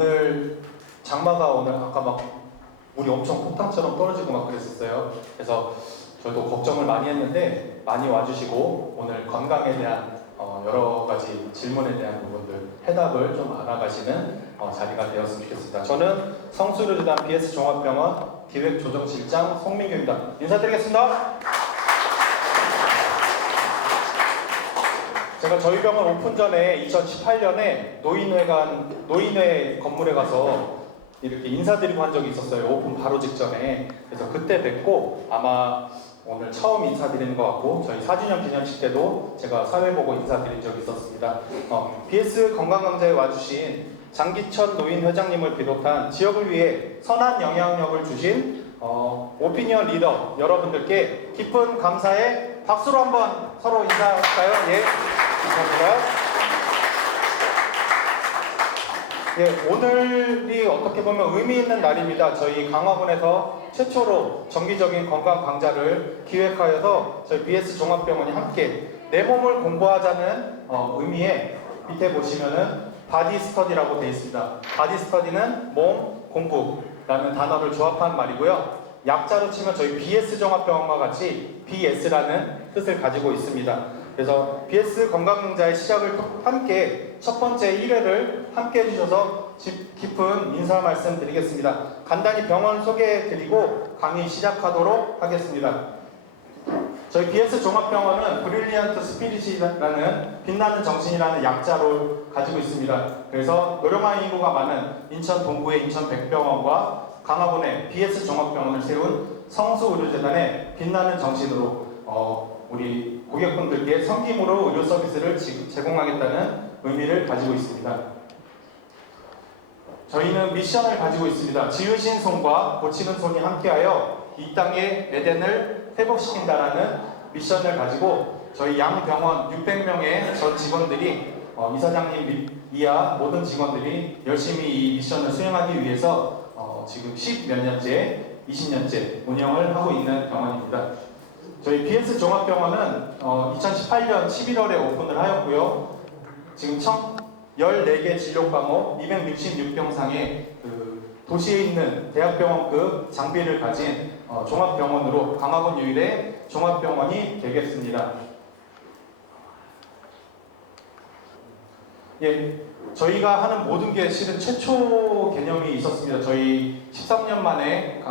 오늘 장마가 오늘 아까 막 물이 엄청 폭탄처럼 떨어지고 막 그랬었어요. 그래서 저도 걱정을 많이 했는데 많이 와주시고 오늘 건강에 대한 여러 가지 질문에 대한 부분들 해답을 좀 알아가시는 자리가 되었으면 좋겠습니다. 저는 성수의료재단 BS 종합병원 기획조정실장 송민규입니다. 인사드리겠습니다. 제가 저희 병원 오픈 전에 2018년에 노인회 건물에 가서 이렇게 인사드리고 한 적이 있었어요. 오픈 바로 직전에. 그래서 그때 뵙고 아마 오늘 처음 인사드리는 것 같고, 저희 4주년 기념식 때도 제가 사회 보고 인사드린 적이 있었습니다. BS 건강강좌에 와주신 장기천 노인 회장님을 비롯한 지역을 위해 선한 영향력을 주신 오피니언 리더 여러분들께 깊은 감사의 박수로 한번 서로 인사할까요? 예, 감사합니다. 예, 오늘이 어떻게 보면 의미 있는 날입니다. 저희 강화군에서 최초로 정기적인 건강 강좌를 기획하여서 저희 BS 종합병원이 함께 내 몸을 공부하자는 의미에 밑에 보시면은 바디 스터디라고 되어 있습니다. 바디 스터디는 몸, 공부라는 단어를 조합한 말이고요. 약자로 치면 저희 BS 종합병원과 같이 BS라는 뜻을 가지고 있습니다. 그래서 BS 건강강좌의 시작을 함께 첫 번째 1회를 함께 해주셔서 깊은 인사 말씀 드리겠습니다. 간단히 병원 소개해드리고 강의 시작하도록 하겠습니다. 저희 BS 종합병원은 브릴리언트 스피릿이라는 빛나는 정신이라는 약자로 가지고 있습니다. 그래서 노령화 인구가 많은 인천 동구의 인천 백병원과 강화군의 BS 종합병원을 세운 성수의료재단의 빛나는 정신으로 우리 고객분들께 성김으로 의료 서비스를 제공하겠다는 의미를 가지고 있습니다. 저희는 미션을 가지고 있습니다. 지으신 손과 고치는 손이 함께하여 이 땅의 에덴을 회복시킨다라는 미션을 가지고 저희 양병원 600명의 전 직원들이 이사장님 이하 모든 직원들이 열심히 이 미션을 수행하기 위해서 지금 10몇 년째, 20년째 운영을 하고 있는 병원입니다. 저희 BS 종합병원은 2018년 11월에 오픈을 하였고요. 지금 14개 진료과목 266병상의 도시에 있는 대학병원급 장비를 가진 종합병원으로 강화군 유일의 종합병원이 되겠습니다. 예, 저희가 하는 모든 게 실은 최초 개념이 있었습니다. 저희 13년 만에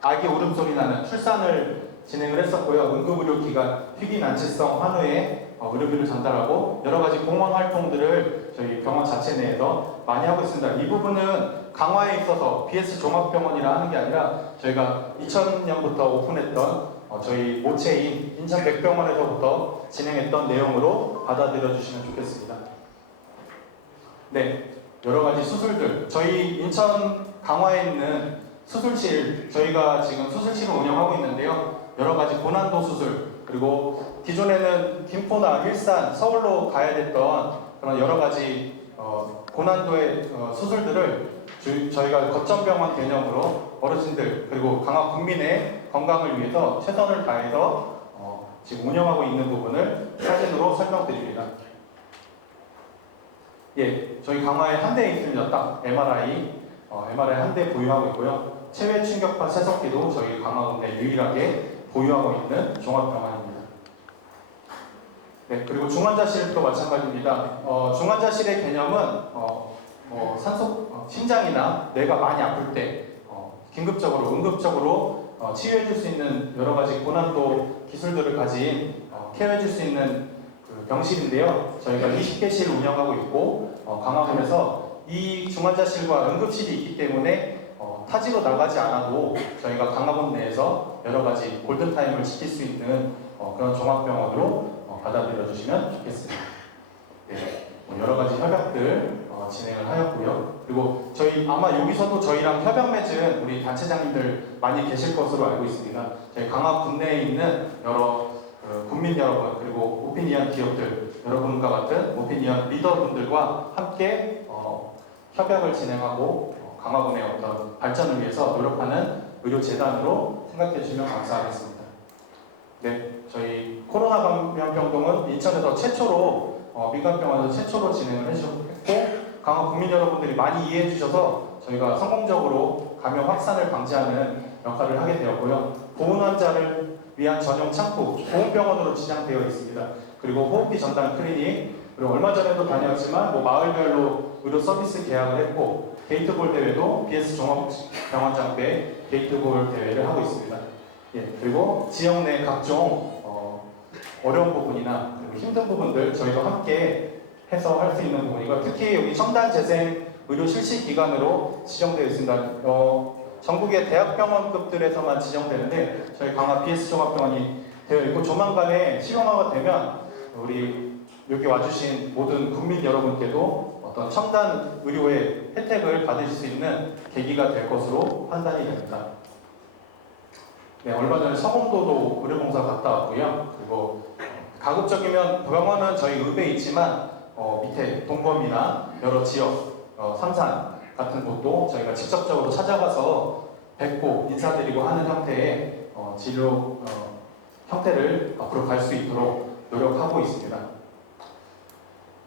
아기 울음소리 나는 출산을 진행을 했었고요. 응급의료기관 희귀난치성 환우에 의료비를 전달하고 여러 가지 공헌 활동들을 저희 병원 자체 내에서 많이 하고 있습니다. 이 부분은 강화에 있어서 BS 종합병원이라 하는 게 아니라 저희가 2000년부터 오픈했던 저희 모체인 인천 백병원에서부터 진행했던 내용으로 받아들여 주시면 좋겠습니다. 네, 여러 가지 수술들, 저희 인천 강화에 있는 수술실, 저희가 지금 수술실을 운영하고 있는데요. 여러 가지 고난도 수술, 그리고 기존에는 김포나 일산, 서울로 가야 됐던 그런 여러 가지 고난도의 수술들을 저희가 거점병원 개념으로 어르신들 그리고 강화 국민의 건강을 위해서 최선을 다해서 지금 운영하고 있는 부분을 사진으로 설명드립니다. 예, 저희 강화에 한 대 있습니다. 딱 MRI 한 대 보유하고 있고요. 체외 충격파 세석기도 저희 강화군 내 유일하게 보유하고 있는 종합병원입니다. 네, 그리고 중환자실도 마찬가지입니다. 중환자실의 개념은 심장이나 뇌가 많이 아플 때 긴급적으로, 응급적으로 치유해줄 수 있는 여러 가지 고난도 기술들을 가진 케어해줄 수 있는 병실인데요. 저희가 20개실 운영하고 있고 강화군에서 이 중환자실과 응급실이 있기 때문에 타지로 나가지 않아도 저희가 강화군 내에서 여러 가지 골든타임을 지킬 수 있는 그런 종합병원으로 받아들여 주시면 좋겠습니다. 네, 여러 가지 협약들 진행을 하였고요. 그리고 저희 아마 여기서도 저희랑 협약 맺은 우리 단체장님들 많이 계실 것으로 알고 있습니다. 저희 강화 군내에 있는 여러 국민 여러분 그리고 오피니언 기업들 여러분과 같은 오피니언 리더분들과 함께 협약을 진행하고 강화군의 어떤 발전을 위해서 노력하는 의료재단으로 생각해 주시면 감사하겠습니다. 네, 저희 코로나 감염병동은 인천에서 최초로 민간병원에서 최초로 진행을 했고 강화 국민 여러분들이 많이 이해해 주셔서 저희가 성공적으로 감염 확산을 방지하는 역할을 하게 되었고요. 보훈 환자를 위한 전용 창구, 보훈병원으로 지정되어 있습니다. 그리고 호흡기 전담 클리닉, 그리고 얼마 전에도 다녔지만 마을별로 의료 서비스 계약을 했고, 게이트볼 대회도 BS 종합병원장 때 게이트볼 대회를 하고 있습니다. 예, 그리고 지역 내 각종 어려운 부분이나 그리고 힘든 부분들 저희도 함께 해서 할 수 있는 부분이고, 특히 여기 첨단 재생 의료 실시 기관으로 지정되어 있습니다. 전국의 대학병원급들에서만 지정되는데 저희 강화 BS 종합병원이 되어 있고, 조만간에 실용화가 되면 우리 여기 와주신 모든 국민 여러분께도 어떤 첨단 의료의 혜택을 받으실 수 있는 계기가 될 것으로 판단이 됩니다. 네, 얼마 전에 서공도도 의료봉사 갔다 왔고요. 그리고 가급적이면 병원은 저희 읍에 있지만 밑에 동범이나 여러 지역, 삼산 같은 곳도 저희가 직접적으로 찾아가서 뵙고 인사드리고 하는 형태의 진료 형태를 앞으로 갈 수 있도록 노력하고 있습니다.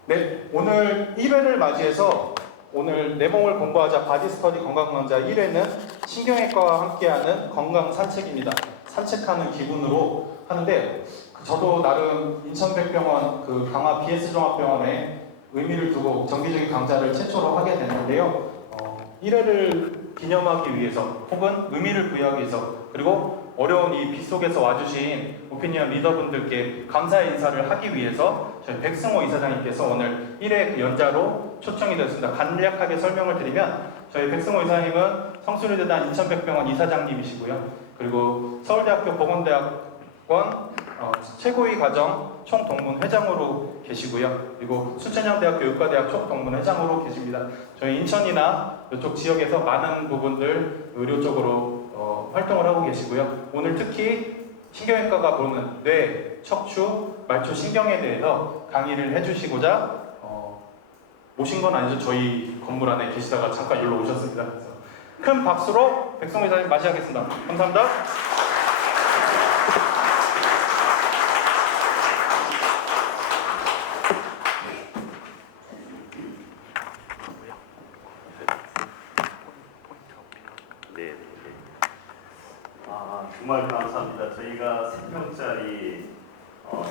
네, 오늘 1회를 맞이해서 오늘 내 몸을 공부하자 바디스터디 건강강좌 1회는 신경외과와 함께하는 건강 산책입니다. 산책하는 기분으로 하는데, 저도 나름 인천백병원 그 강화 BS 종합병원에 의미를 두고 정기적인 강좌를 최초로 하게 됐는데요. 1회를 기념하기 위해서 혹은 의미를 부여하기 위해서, 그리고 어려운 이 빗속에서 와주신 오피니언 리더분들께 감사의 인사를 하기 위해서 저희 백승호 이사장님께서 오늘 1회 그 연자로 초청이 되었습니다. 간략하게 설명을 드리면, 저희 백승호 이사님은 성수리대단 인천백병원 이사장님이시고요. 그리고 서울대학교 보건대학원 최고위 과정 총동문 회장으로 계시고요. 그리고 수천양대학교 의과대학 총동문 회장으로 계십니다. 저희 인천이나 이쪽 지역에서 많은 부분들 의료 쪽으로 활동을 하고 계시고요. 오늘 특히 신경외과가 보는 뇌, 척추, 말초 신경에 대해서 강의를 해주시고자 모신 건 아니죠. 저희 건물 안에 계시다가 잠깐 여기로 오셨습니다. 그래서 큰 박수로 백성호 이사님 맞이하겠습니다. 감사합니다. 정말 감사합니다. 저희가 3평짜리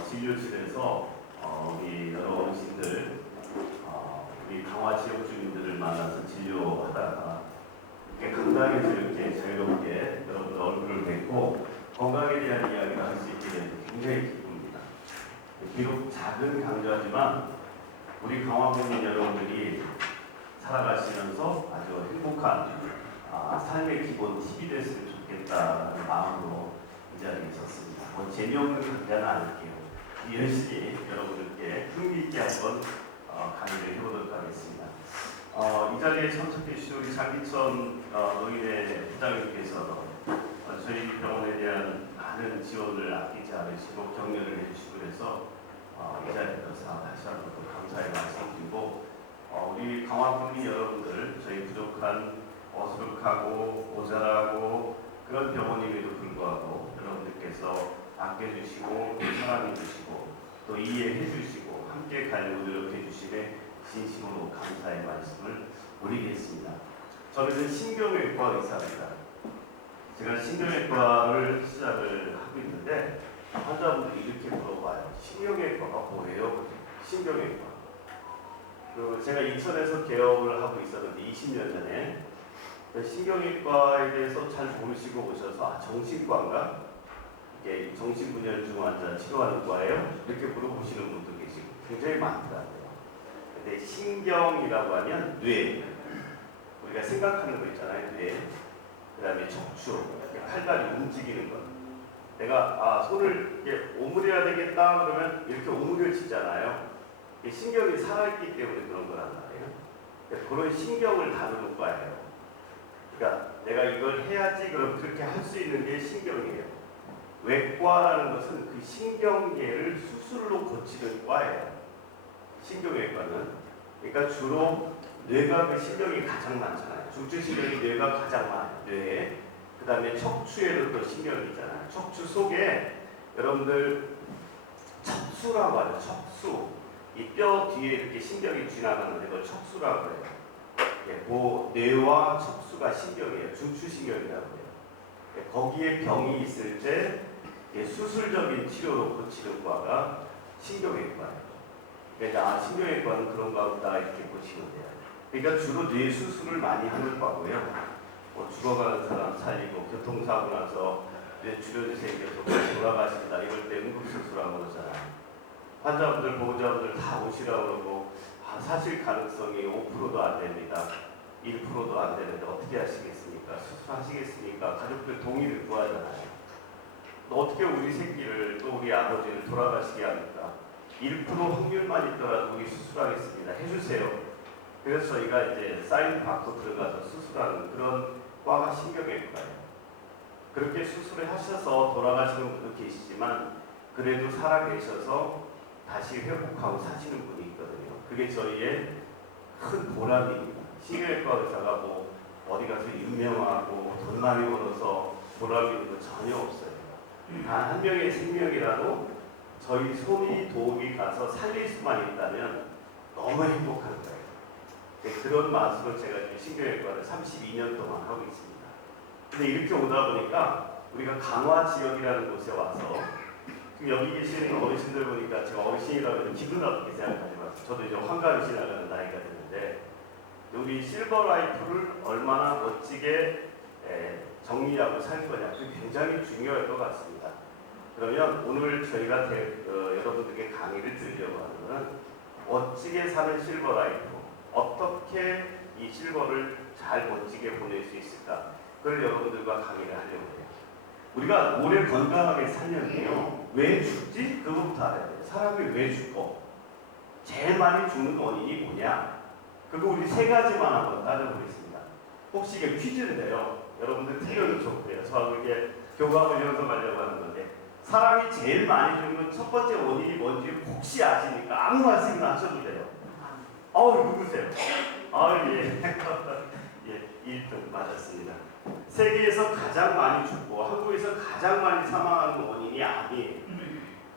진료실에서 우리 여러 어르신들, 우리 강화 지역 주민들을 만나서 진료하다가 이렇게 건강해서 이렇게 자유롭게 여러분들 얼굴을 뵙고 건강에 대한 이야기를 할 수 있게 돼서 굉장히 기쁩니다. 비록 작은 강좌지만 우리 강화 국민 여러분들이 살아가시면서 아주 행복한 삶의 기본 팁이 됐으면 좋겠다는 마음으로 이 자리에 있었습니다. 재미없는 강좌는 아닐게요. 열심히 여러분들께 흥미있게 한번 강의를 해보도록 하겠습니다. 이 자리에 참석해 주신 우리 장기천 노인회 부장님께서 저희 병원에 대한 많은 지원을 아끼지 않으시고 격려를 해주시고 그래서 이 자리에 서서 다시 한번 감사의 말씀드리고, 우리 강화 국민 여러분들, 저희 부족한 어수룩하고 모자라고 그런 병원임에도 불구하고 여러분들께서 아껴주시고 사랑해주시고 또 이해해주시고 함께 가려고 노력해주심에 진심으로 감사의 말씀을 드리겠습니다. 저는 신경외과 의사입니다. 제가 신경외과를 시작을 하고 있는데 환자분들이 이렇게 물어봐요. 신경외과가 뭐예요? 신경외과. 제가 인천에서 개업을 하고 있었는데 20년 전에 신경외과에 대해서 잘 모르시고 오셔서 정신과인가? 이게 정신분열증 환자 치료하는 과예요? 이렇게 물어보시는 분도 계시고 굉장히 많더라고요. 근데 신경이라고 하면 뇌, 우리가 생각하는 거 있잖아요. 뇌, 그 다음에 척추, 팔다리 움직이는 것. 내가 손을 이렇게 오므려야 되겠다 그러면 이렇게 오므려 치잖아요. 신경이 살아있기 때문에 그런 거란 말이에요. 그런 신경을 다루는 과예요. 그러니까 내가 이걸 해야지 그럼 그렇게 할 수 있는 게 신경이에요. 외과라는 것은 그 신경계를 수술로 고치는 과예요. 신경외과는. 그러니까 주로 뇌가 그 신경이 가장 많잖아요. 중추신경이 뇌가 가장 많아요. 뇌에. 그 다음에 척추에도 또 신경이 있잖아요. 척추 속에 여러분들 척수라고 하죠. 척수. 이 뼈 뒤에 이렇게 신경이 지나가는데 그걸 척수라고 해요. 예, 그 뇌와 척수가 신경이에요. 중추신경이라고 해요. 예, 거기에 병이 있을 때 수술적인 치료로 고치는 과가 신경외과예요. 그러니까 신경외과는 그런가 보다 이렇게 보시면 돼요. 그러니까 주로 뇌 수술을 많이 하는 과고요. 뭐 죽어가는 사람 살리고 교통사고 나서 뇌출혈이 생겨서 돌아가신다 이럴 때 응급수술하고 그러잖아요. 환자분들, 보호자분들 다 오시라고 그러고 사실 가능성이 5%도 안 됩니다. 1%도 안 되는데 어떻게 하시겠습니까? 수술하시겠습니까? 가족들 동의를 구하잖아요. 어떻게 우리 새끼를 또 우리 아버지를 돌아가시게 합니까? 1% 확률만 있더라도 우리 수술하겠습니다. 해주세요. 그래서 저희가 이제 사인 받고 들어가서 수술하는 그런 과가 신경외과예요. 그렇게 수술을 하셔서 돌아가시는 분도 계시지만 그래도 살아계셔서 다시 회복하고 사시는 분이 있거든요. 그게 저희의 큰 보람입니다. 신경외과 의사가 뭐 어디 가서 유명하고 돈 많이 벌어서 보람 있는 거 전혀 없어요. 단 한 명의 생명이라도 저희 손이 도움이 가서 살릴 수만 있다면 너무 행복한 거예요. 그런 맛으로 제가 지금 신경외과를 32년 동안 하고 있습니다. 근데 이렇게 오다 보니까 우리가 강화 지역이라는 곳에 와서 지금 여기 계시는 어르신들 보니까 제가 어르신이라고 기분 나쁘게 생각하지 마세요. 저도 이제 환갑이 지나가는 나이가 됐는데 우리 실버라이프를 얼마나 멋지게 정리하고 살 거냐 그게 굉장히 중요할 것 같습니다. 그러면 오늘 저희가 여러분들께 강의를 드리려고 하는 것은 멋지게 사는 실버라이프 어떻게 이 실버를 잘 멋지게 보낼 수 있을까 그걸 여러분들과 강의를 하려고 해요. 우리가 오래 건강하게 살려면요 왜 죽지? 그거부터 알아야 돼요. 사람이 왜 죽고 제일 많이 죽는 원인이 뭐냐 그거 우리 세 가지만 한번 따져보겠습니다. 혹시 이게 퀴즈인데요 여러분들 틀려도 좋고요. 저하고 이게 교감을 형성하려고 하는 건데 사람이 제일 많이 죽는 첫 번째 원인이 뭔지 혹시 아십니까? 아무 말씀 하셔도 돼요. 누구세요? 예. 예, 1등 맞았습니다. 세계에서 가장 많이 죽고 한국에서 가장 많이 사망하는 원인이 암이에요.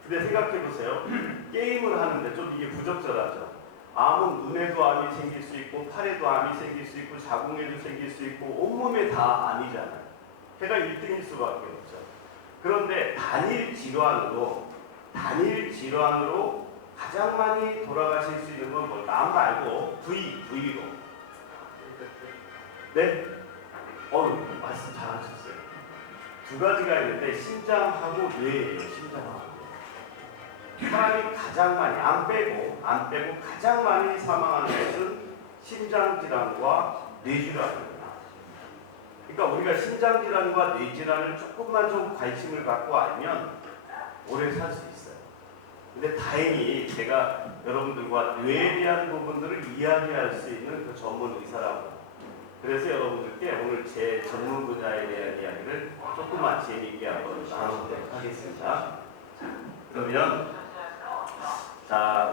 근데 생각해보세요. 게임을 하는데 좀 이게 부적절하죠. 암은 눈에도 암이 생길 수 있고 팔에도 암이 생길 수 있고 자궁에도 생길 수 있고 온몸에 다 암이잖아요. 걔가 1등일 수밖에 없죠. 그런데 단일 질환으로 가장 많이 돌아가실 수 있는 건 뭘까? 암 말고 V로. 네? 말씀 잘하셨어요. 두 가지가 있는데 심장하고 뇌예요. 심장하고 뇌. 사람이 가장 많이 안 빼고 가장 많이 사망하는 것은 심장질환과 뇌질환입니다. 그러니까 우리가 심장질환과 뇌질환을 조금만 좀 관심을 갖고 알면 오래 살 수 있어요. 근데 다행히 제가 여러분들과 뇌에 대한 부분들을 이야기할 수 있는 그 전문 의사라고. 그래서 여러분들께 오늘 제 전문 분야에 대한 이야기를 조금만 재미있게 한번 나눠보도록 하겠습니다. 그러면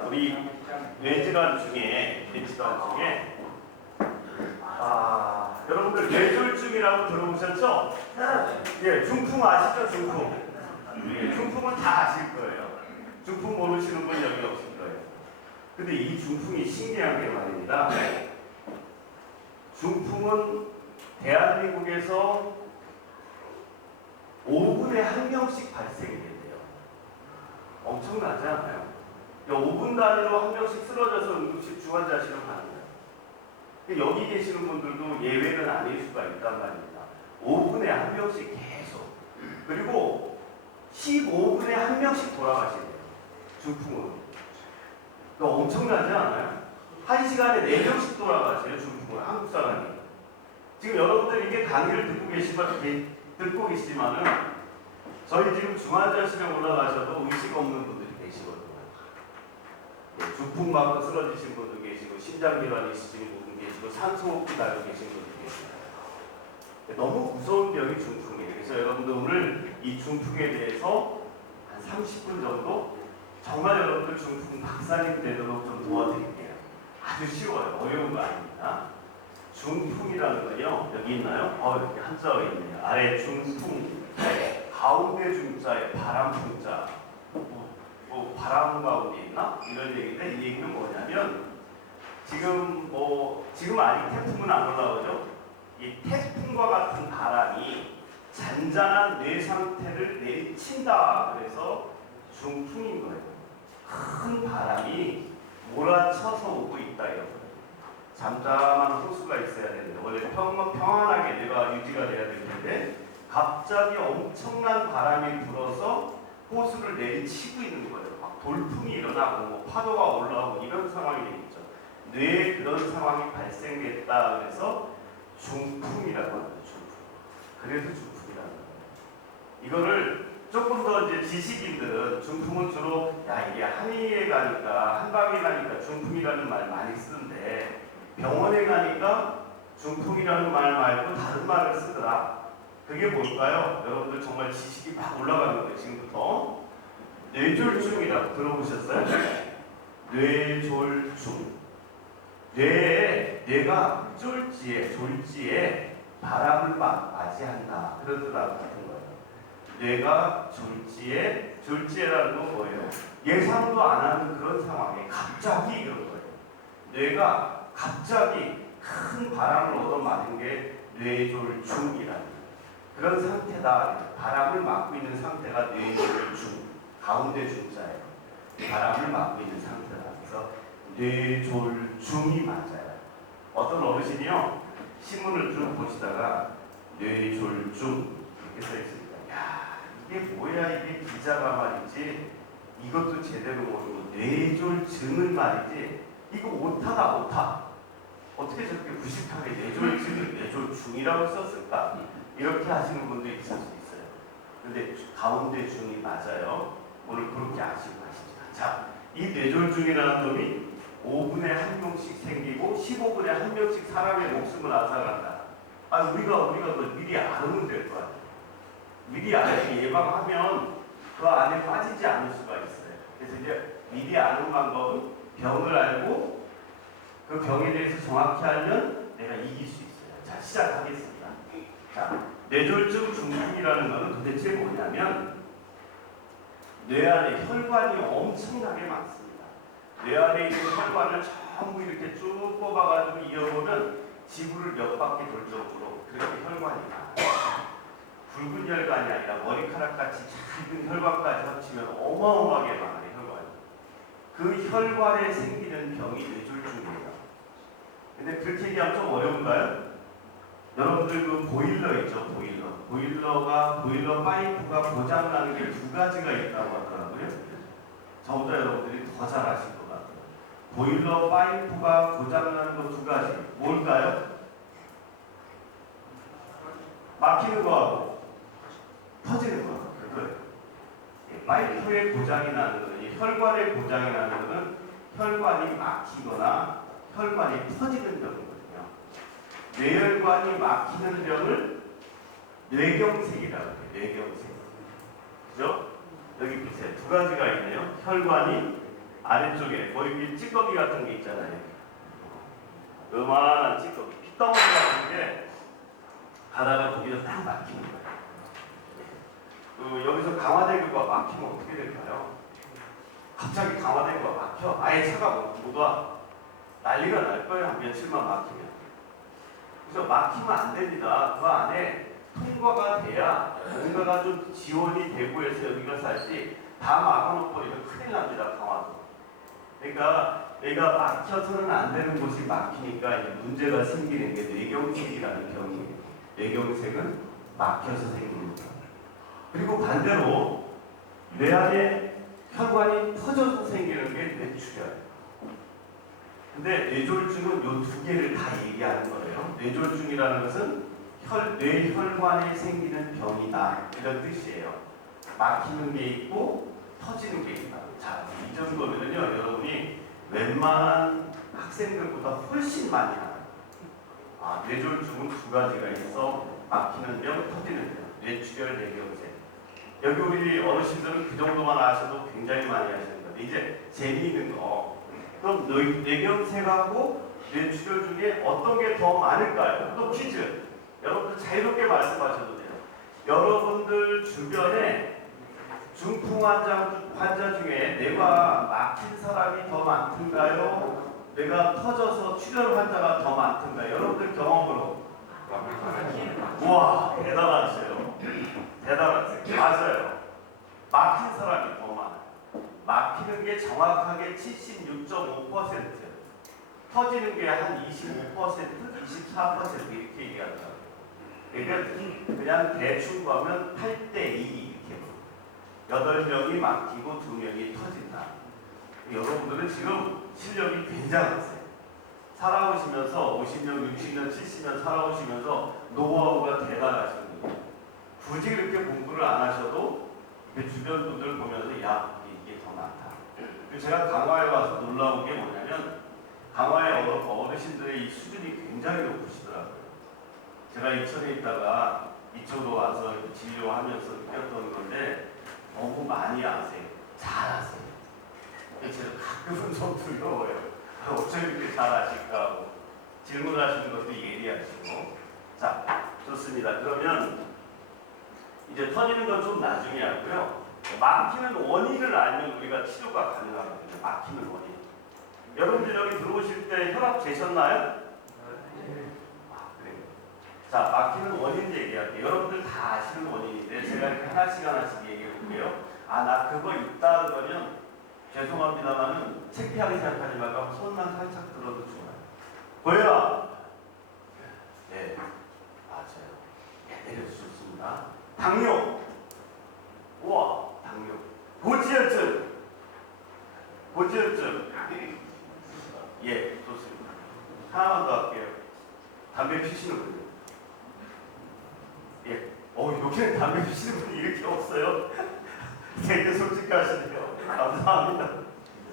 우리 뇌질환 중에 여러분들 뇌졸중이라고 들어보셨죠? 예, 중풍 아시죠? 중풍. 예, 중풍은 다 아실 거예요. 중풍 모르시는 분 여기 없을 거예요. 근데 이 중풍이 신기한 게 말입니다. 중풍은 대한민국에서 5분에 1명씩 발생이 된대요. 엄청나지 않아요? 5분 단위로 1명씩 쓰러져서 응급실 중환자실로 가는 거예요. 여기 계시는 분들도 예외는 아닐 수가 있단 말입니다. 5분에 1명씩 계속. 그리고 15분에 1명씩 돌아가시네요. 중풍으로. 엄청나지 않아요? 1시간에 4명씩 돌아가세요. 중풍으로. 한국 사람이. 지금 여러분들 이게 강의를 듣고 계시지만은 저희 지금 중환자실에 올라가셔도 의식 없는 분들이 계시거든요. 중풍 맞고 쓰러지신 분도 계시고 심장질환이 있으신 분도 계시고 산소호흡기 달고 계신 분도 계십니다. 너무 무서운 병이 중풍이에요. 그래서 여러분들 오늘 이 중풍에 대해서 한 30분 정도 정말 여러분들 중풍 박사님 되도록 좀 도와드릴게요. 아주 쉬워요. 어려운 거 아닙니다. 중풍이라는 건요. 여기 있나요? 이렇게 한자가 있네요. 아래 중풍, 가운데 중자에 바람풍자. 뭐 바람 가운데 있나? 이런 얘기인데 이 얘기는 뭐냐면 지금 아직 태풍은 안 올라오죠? 이 태풍과 같은 바람이 잔잔한 뇌 상태를 내리친다. 그래서 중풍인 거예요. 큰 바람이 몰아쳐서 오고 있다 이런 거예요. 잠잠한 호수가 있어야 되는데 원래 평안하게 뇌가 유지가 돼야 될 텐데 갑자기 엄청난 바람이 불어서 호수를 내리치고 있는 거예요. 막 돌풍이 일어나고 뭐 파도가 올라오고 이런 상황이 되겠죠. 뇌에 그런 상황이 발생됐다 그래서 중풍이라고 합니다. 중풍. 그래서 중풍이라는 거예요. 이거를 조금 더 이제 지식인들은 중풍은 주로 야 이게 한의에 가니까 한방에 가니까 중풍이라는 말 많이 쓰는데 병원에 가니까 중풍이라는 말 말고 다른 말을 쓰더라. 그게 뭘까요? 여러분들 정말 지식이 막 올라가는 거예요. 지금부터 뇌졸중이라고 들어보셨어요? 뇌졸중. 뇌가 졸지에 바람을 맞이한다. 그런 뜻하고 같은 거예요. 뇌가 졸지에라는 건 뭐예요? 예상도 안 하는 그런 상황에 갑자기 이런 거예요. 뇌가 갑자기 큰 바람을 얻어맞은 게 뇌졸중이라는 그런 상태다. 바람을 맞고 있는 상태가 뇌졸중. 가운데 중자예요. 바람을 맞고 있는 상태다. 그래서 뇌졸중이 맞아요. 어떤 어르신이요 신문을 쭉 보시다가 뇌졸중 이렇게 써 있습니다. 야 이게 뭐야 이게 기자가 말이지 이것도 제대로 모르고 뇌졸중은 말이지 이거 오타다 오타. 어떻게 저렇게 무식하게 뇌졸중을 뇌졸중이라고 썼을까? 이렇게 하시는 분도 있을 수 있어요. 근데 가운데 중이 맞아요. 오늘 그렇게 아시고 가십니다. 자, 이 뇌졸중이라는 놈이 5분에 한 명씩 생기고 15분에 한 명씩 사람의 목숨을 앗아간다. 우리가 미리 알면 될 거 아니에요. 미리 알고 예방하면 그 안에 빠지지 않을 수가 있어요. 그래서 이제 미리 아는 방법은 병을 알고 그 병에 대해서 정확히 알면 내가 이길 수 있어요. 자, 시작하겠습니다. 자, 뇌졸중 중풍이라는 것은 도대체 뭐냐면 뇌 안에 혈관이 엄청나게 많습니다. 뇌 안에 있는 혈관을 전부 이렇게 쭉 뽑아가지고 이어보면 지구를 몇 바퀴 돌 정도로 그렇게 혈관이 많아요. 굵은 혈관이 아니라 머리카락같이 작은 혈관까지 합치면 어마어마하게 많아요. 혈관이. 그 혈관에 생기는 병이 뇌졸중이에요. 근데 그렇게 얘기하면 좀 어려운가요? 여러분들 그 보일러 있죠, 보일러 파이프가 고장나는 게 두 가지가 있다고 하더라고요. 저보다 여러분들이 더 잘 아실 것 같아요. 보일러 파이프가 고장나는 거 두 가지. 뭘까요? 막히는 거하고 터지는 거하고 그거예요. 파이프의 고장이 나는 거는 혈관의 고장이 나는 거는 혈관이 막히거나 혈관이 터지는 병이거든요. 뇌혈관이 막히는 병을 뇌경색이라고 해요. 뇌경색. 그죠? 여기 보세요. 두 가지가 있네요. 혈관이 아래쪽에 거의 찌꺼기 같은 게 있잖아요. 요만한 찌꺼기, 핏덩어리 같은 게 가다가 거기서 딱 막히는 거예요. 여기서 강화대교가 막히면 어떻게 될까요? 갑자기 강화대교가 막혀. 아예 차가 못 와. 난리가 날 거예요. 한 며칠만 막히면. 그래서 막히면 안 됩니다. 그 안에 통과가 돼야 뭔가가 좀 지원이 되고 해서 여기가 살지 다 막아놓고리면 큰일 납니다. 강화도. 그러니까 내가 막혀서는 안 되는 곳이 막히니까 이제 문제가 생기는 게 뇌경색이라는 병이에요. 뇌경색은 막혀서 생기는 병. 그리고 반대로 뇌 안에 혈관이 터져서 생기는 게 뇌출혈. 근데 뇌졸중은 이 두 개를 다 얘기하는 거예요. 뇌졸중이라는 것은 뇌혈관에 생기는 병이다. 이런 뜻이에요. 막히는 게 있고 터지는 게 있다. 자, 이 정도면요, 여러분이 웬만한 학생들보다 훨씬 많이 알아요. 뇌졸중은 두 가지가 있어. 막히는 병, 터지는 병. 뇌출혈, 뇌경색. 여기 우리 어르신들은 그 정도만 아셔도 굉장히 많이 하시는 건데 이제 재미있는 거. 그럼 뇌경색하고 뇌출혈 중에 어떤 게 더 많을까요? 또 퀴즈. 여러분들 자유롭게 말씀하셔도 돼요. 여러분들 주변에 중풍 환자 중에 뇌가 막힌 사람이 더 많던가요? 뇌가 터져서 출혈 환자가 더 많던가요? 여러분들 경험으로. 우와, 대단하세요. 대단하세요. 맞아요. 막힌 사람이 더 많아요. 막히는 게 정확하게 76.5%, 터지는 게 한 25%, 24% 이렇게 얘기하더라고요. 그러니까 그냥 대충 보면 8대2 이렇게 8명이 막히고 2명이 터진다. 여러분들은 지금 실력이 굉장하세요. 살아오시면서 50년, 60년, 70년 살아오시면서 노하우가 대단하신 분이에요. 굳이 그렇게 공부를 안 하셔도 주변 분들 보면서 야, 이게 더 많다. 제가 강화에 와서 놀라운 게 뭐냐면 강화의 어르신들의 이 수준이 굉장히 높으시더라고요. 제가 인천에 있다가 이쪽으로 와서 진료하면서 느꼈던 건데 너무 많이 아세요. 잘 아세요. 제가 가끔은 좀 두려워요. 어쩜 이렇게 잘 아실까 하고 질문하시는 것도 예리하시고. 자, 좋습니다. 그러면 이제 터지는 건 좀 나중에 하고요. 막히는 원인을 알면 우리가 치료가 가능하거든요. 막히는 원인. 여러분들 여기 들어오실 때 혈압 재셨나요? 아, 그래요. 자, 막히는 원인 얘기할게요. 여러분들 다 아시는 원인인데 제가 이렇게 하나씩 얘기해 볼게요. 아, 나 그거 있다 그러면 죄송합니다만은 창피하게 생각하지 말고 손만 살짝 들어도 좋아요. 보여요? 네, 맞아요. 네, 내려주셨습니다. 당뇨. 우와, 당뇨. 고지혈증. 고지혈증. 예, 좋습니다. 하나만 더 할게요. 담배 피시는 분요. 예. 여기는 담배 피시는 분이 이렇게 없어요. 되게 솔직하시네요. 감사합니다.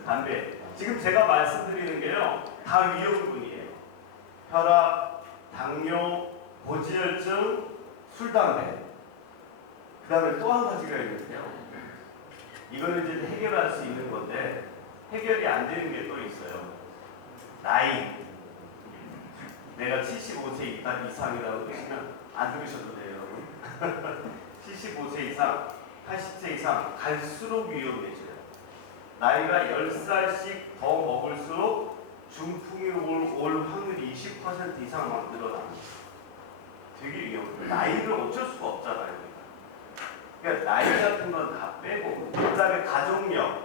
담배. 지금 제가 말씀드리는 게요, 다 위험군이에요. 혈압, 당뇨, 고지혈증, 술, 담배. 그 다음에 또 한 가지가 있는데요. 이거는 이제 해결할 수 있는 건데, 해결이 안 되는 게 또 있어요. 나이. 내가 75세 이상이라고 하시면 안 들으셔도 돼요, 여러분. 75세 이상, 80세 이상 갈수록 위험해져요. 나이가 10살씩 더 먹을수록 중풍이 올 확률이 20% 이상 막 늘어납니다. 되게 위험해요. 나이를 어쩔 수가 없잖아요. 그러니까 나이 같은 건 다 빼고, 그 다음에 가족력.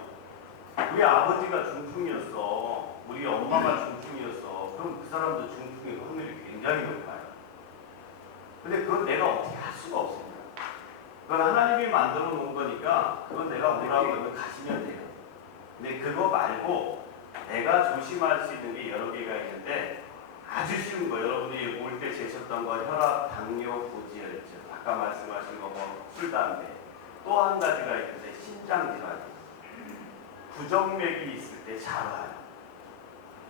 우리 아버지가 중풍이었어. 우리 엄마가 중풍이었어. 그럼 그 사람도 중풍의 확률이 굉장히 높아요. 근데 그건 내가 어떻게 할 수가 없습니다. 그건 하나님이 만들어 놓은 거니까 그건 내가 뭐라고 하면 가시면 돼요. 근데 그거 말고 내가 조심할 수 있는 게 여러 개가 있는데 아주 쉬운 거. 여러분이 올 때 재셨던 거 혈압, 당뇨, 고지혈증. 아까 말씀하신 거 술, 담배. 또 한 가지가 있는데 신장 질환. 부정맥이 있을 때 잘 와요.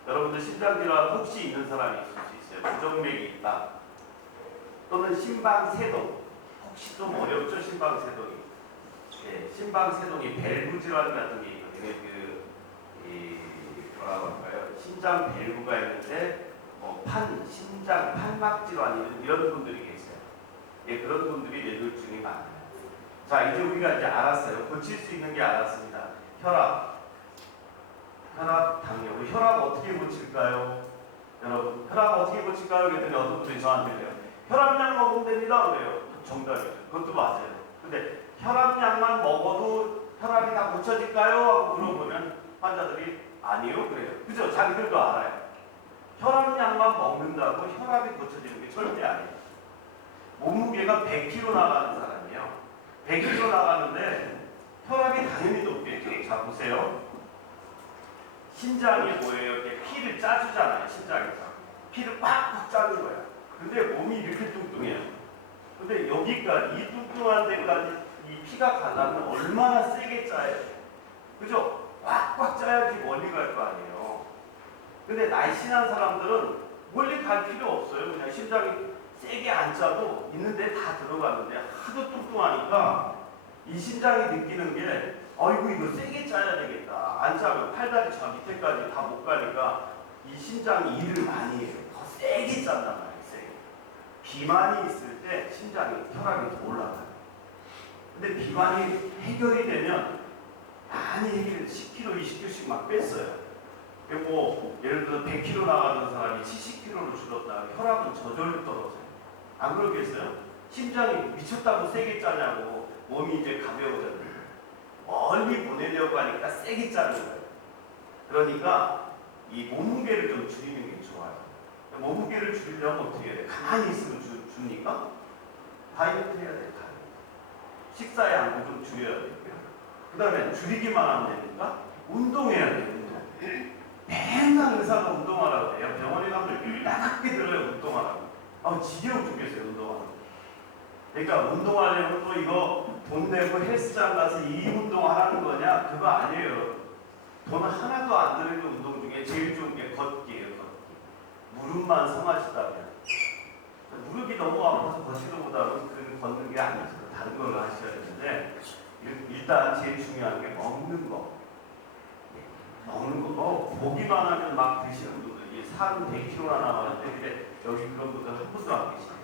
여러분들 신장 질환 혹시 있는 사람이 있을 수 있어요. 부정맥이 있다. 또는 심방세동. 혹시 좀 어렵죠, 심방세동이. 네, 심방세동이 밸브 질환 같은 게 있거든요. 뭐라고 할까요? 심장 밸브가 있는데 심장 판막 질환 이런 분들이 계세요. 예, 그런 분들이 뇌졸중이 많아요. 자, 이제 우리가 이제 알았어요. 고칠 수 있는 게 알았습니다. 혈압, 당뇨. 혈압 어떻게 고칠까요? 여러분, 혈압 어떻게 고칠까요? 그랬더니 어떤 분이 저한테 그래요. 혈압약 먹으면 됩니다. 그래요. 정답이죠. 그것도 맞아요. 근데 혈압약만 먹어도 혈압이 다 고쳐질까요? 하고 물어보면 환자들이 아니요. 그래요. 그죠? 자기들도 알아요. 혈압약만 먹는다고 혈압이 고쳐지는 게 절대 아니에요. 몸무게가 100kg 나가는 사람이에요. 100kg 나가는데 혈압이 당연히 높겠죠. 자, 보세요. 심장이 뭐예요? 이렇게 피를 짜주잖아요. 심장에서. 피를 꽉꽉 짜는 거야. 근데 몸이 이렇게 뚱뚱해요. 근데 여기까지, 이 뚱뚱한 데까지 이 피가 가려면 얼마나 세게 짜야 돼요? 그죠? 꽉꽉 짜야지 멀리 갈 거 아니에요. 근데 날씬한 사람들은 멀리 갈 필요 없어요. 그냥 심장이 세게 안 짜도 있는데 다 들어가는데 하도 뚱뚱하니까 이 심장이 느끼는 게 아이고 이거 세게 짜야 되겠다. 안 짜면 팔다리 저 밑에까지 다 못 가니까 이 심장이 일을 많이 해요. 더 세게 짠단 말이에요. 세게. 비만이 있을 때 심장이 혈압이 더 올라가요. 근데 비만이 해결이 되면 많이 해결 10kg, 20kg씩 막 뺐어요. 그리고 예를 들어 100kg 나가던 사람이 70kg로 줄었다. 혈압은 저절로 떨어져요. 안 그러겠어요? 심장이 미쳤다고 세게 짜냐고 몸이 이제 가벼워졌는데 멀리 보내려고 하니까 세게 짜는 거예요. 그러니까 이 몸무게를 좀 줄이는 게 좋아요. 몸무게를 줄이려면 어떻게 해야 돼? 가만히 있으면 줍니까? 다이어트 해야 돼요. 식사의 양도 좀 줄여야 되고요. 그 다음에 줄이기만 하면 됩니까? 운동해야 돼요. 운동. 맨날 의사가 운동하라고 해요. 병원에 가면 따갑게 들어요. 운동하라고. 지겨워 죽겠어요. 운동하라고. 그러니까 운동하려면 또 이거 돈 내고 헬스장 가서 이 운동하라는 거냐? 그거 아니에요. 돈 하나도 안 들이는 운동 중에 제일 좋은 게 걷기예요. 걷기. 무릎만 성하시다면 무릎이 너무 아파서 걷지도 못하면 그 걷는 게 아니죠. 다른 걸 하셔야 되는데 일단 제일 중요한 게 먹는 거. 먹는 거 보기만 하면 막 드시는 분들이 살은 100kg나 나가는데 근데 여기 그런 분들 한 분도 안 계시네요.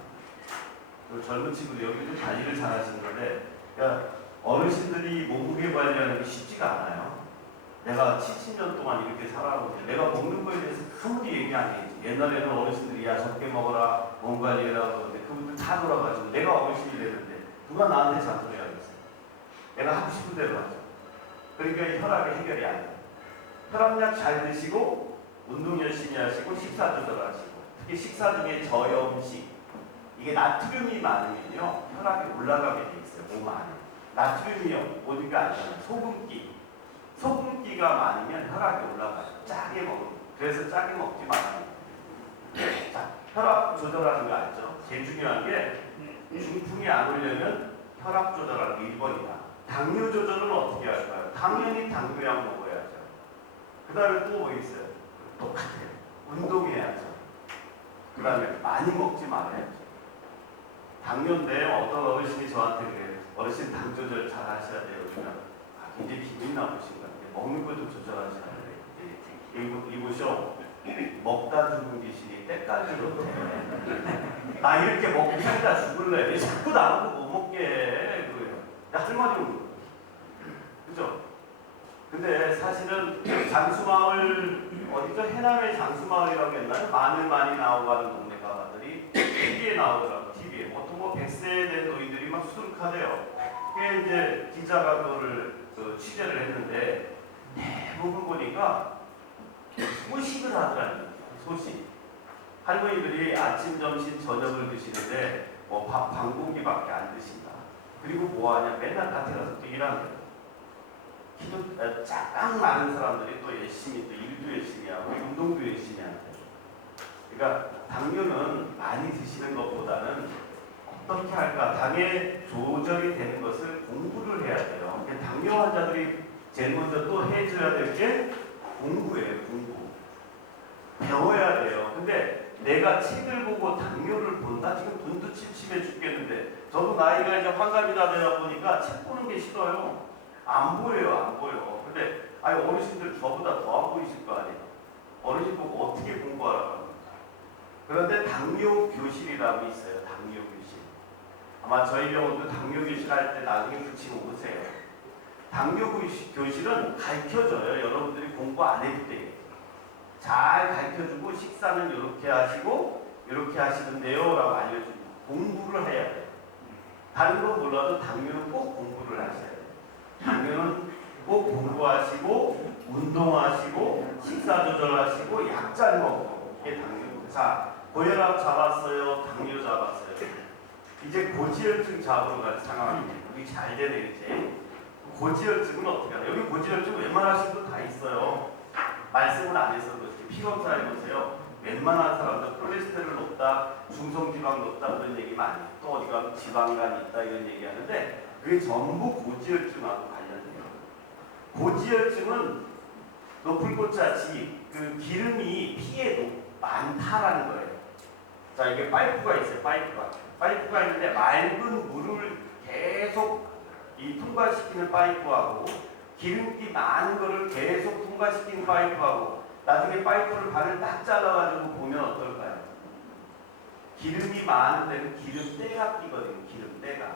젊은 친구들 여기도 관리를 잘 하시는데 그러니까 어르신들이 몸무게 관리하는 게 쉽지가 않아요. 내가 70년 동안 이렇게 살아오는데 내가 먹는 거에 대해서 아무리 얘기 안 해야지. 옛날에는 어르신들이 야 적게 먹어라 몸 관리해라 그러는데 그분들 다 돌아가지고 내가 어르신이 되는데 누가 나한테 잔소리 하겠어요. 내가 하고 싶은 대로 하죠. 그러니까 이 혈압이 해결이 안 돼요. 혈압약 잘 드시고 운동 열심히 하시고 식사 조절하시고 특히 식사 중에 저염식 이게 나트륨이 많으면요 혈압이 올라가게 돼 있어요. 몸 안에 나트륨이요 어디가 아니잖아요. 소금기가 많으면 혈압이 올라가요. 짜게 먹으면. 그래서 짜게 먹지 말아요. 자, 혈압 조절하는 거 알죠? 제일 중요한 게 중풍이 안 오려면 혈압 조절하는 게 1번이다. 당뇨 조절은 어떻게 할까요? 당연히 당뇨약 먹어야죠. 그 다음에 또 뭐 있어요? 똑같아요. 운동해야죠. 그 다음에 많이 먹지 말아야죠. 당뇨인데 어떤 어르신이 저한테 그래요. 어르신 당 조절 잘 하셔야 돼요. 그러면 굉장히 기분이 나쁘신 것 같아요. 먹는 거 좀 조절하셔야 돼요. 이보쇼. 먹다 죽은 귀신이 때까지로 돼. 나 이렇게 먹고 살다 죽을래. 왜 자꾸 나보고 못 먹게 해. 그래요. 할머니 그죠? 근데 사실은 장수마을 어디죠? 해남의 장수마을이라고 했나요? 마늘 많이 나오고 하는 동네 가마들이 TV에 나오더라고. TV에 보통 뭐 100세 된 노인들이 막 수두룩하대요. 그게 이제 기자가 그거를 취재를 했는데 대부분 보니까 소식을 하더라고요. 소식. 할머니들이 아침, 점심, 저녁을 드시는데 뭐 밥 반 공기밖에 안 드신다. 그리고 뭐 하냐? 맨날 밭에 가서 또 일하는 거예요. 기도 쫙 많은 사람들이 또 열심히 또 일도 열심히 하고 운동도 열심히 하는 거예요. 그러니까 당뇨는 많이 드시는 것보다는 어떻게 할까? 당의 조절이 되는 것을 공부를 해야 돼요. 그러니까 당뇨 환자들이 제일 먼저 또 해줘야 될 게 공부예요. 공부. 배워야 돼요. 근데 내가 책을 보고 당뇨를 본다? 지금 눈도 침침해 죽겠는데 저도 나이가 이제 환갑이 다 되다 보니까 책 보는 게 싫어요. 안 보여요. 안 보여. 근데 어르신들 저보다 더 안 보이실 거 아니에요. 어르신 보고 어떻게 공부하라고 합니까? 그런데 당뇨 교실이라고 있어요. 당뇨 교실. 아마 저희 병원도 당뇨 교실 할 때 나중에 붙이고 오세요. 당뇨 교실은 가르쳐줘요. 여러분들이 공부 안 해도 돼요. 잘 가르쳐주고 식사는 이렇게 하시고 이렇게 하시면 돼요 라고 알려줍니다. 공부를 해야 돼요. 다른 건 몰라도 당뇨는 꼭 공부를 하셔야 돼요. 당뇨는 꼭 공부하시고 운동하시고 식사 조절하시고 약 잘 먹고 이게 당뇨입니다. 자, 고혈압 잡았어요. 당뇨 잡았어요. 이제 고지혈증 잡으러 갈 상황입니다. 우리 잘 되네 이제. 고지혈증은 어떻게 하나요? 여기 고지혈증 웬만하신 분 다 있어요. 말씀은 안 해서 그렇지. 피검사 해보세요. 웬만한 사람들 콜레스테롤 높다, 중성지방 높다 그런 얘기 많이 해요. 또 어디 가면 지방간이 있다 이런 얘기 하는데 그게 전부 고지혈증하고 관련돼요. 고지혈증은 높을 꽃자지 그 기름이 피에 많다라는 거예요. 자, 이게 파이프가 있어요. 파이프가 있는데 맑은 물을 계속 통과시키는 파이프하고 기름기 많은 거를 계속 통과시키는 파이프하고 나중에 파이프를 발을 딱 잘라가지고 보면 어떨까요? 기름이 많은 데는 기름때가 끼거든요. 기름때가.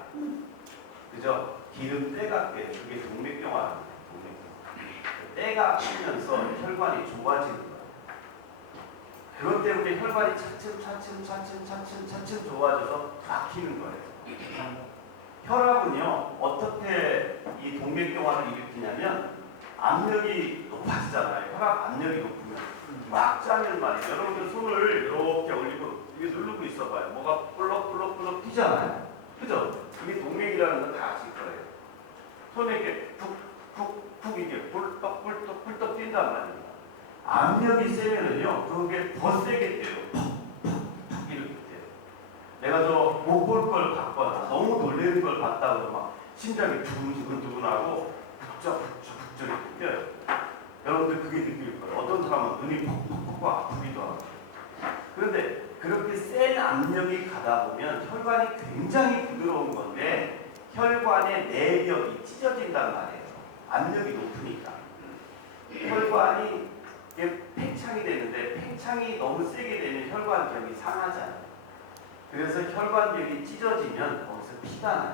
그죠? 기름 때가 때 그게 동맥경화입니다. 동맥경화. 때가 끼면서 혈관이 좁아지는 거예요. 그것 때문에 혈관이 차츰 좁아져서 막히는 거예요. 혈압은요 어떻게 이 동맥경화를 일으키냐면 압력이 높아지잖아요. 혈압 압력이 높으면 막 짜면 말이죠. 여러분들 손을 이렇게 올리고 이게 누르고 있어봐요. 뭐가 볼럭볼럭 뛰잖아요. 그죠? 이게 동맥이라는 건 다 아실 거예요. 손에 이렇게 푹 이게 뿔떡 뛴단 말입니다. 압력이 세면은요 그게 더 세게 뛰어요. 푹 이렇게 뛰어요. 내가 저 못 볼 걸 봤거나 너무 놀라는 걸 봤다고 막 심장이 두근두근하고 북적 이렇게 뛰어요. 여러분들 그게 느낄 거예요. 어떤 사람은 눈이 퍽퍽퍽 아프기도 하고. 그런데 그렇게 센 압력이 가다 보면 혈관이 굉장히 부드러운 건데 혈관의 내벽이 찢어진단 말이에요. 압력이 높으니까. 혈관이 팽창이 되는데 팽창이 너무 세게 되면 혈관벽이 상하잖아요. 그래서 혈관벽이 찢어지면 거기서 피가 나요.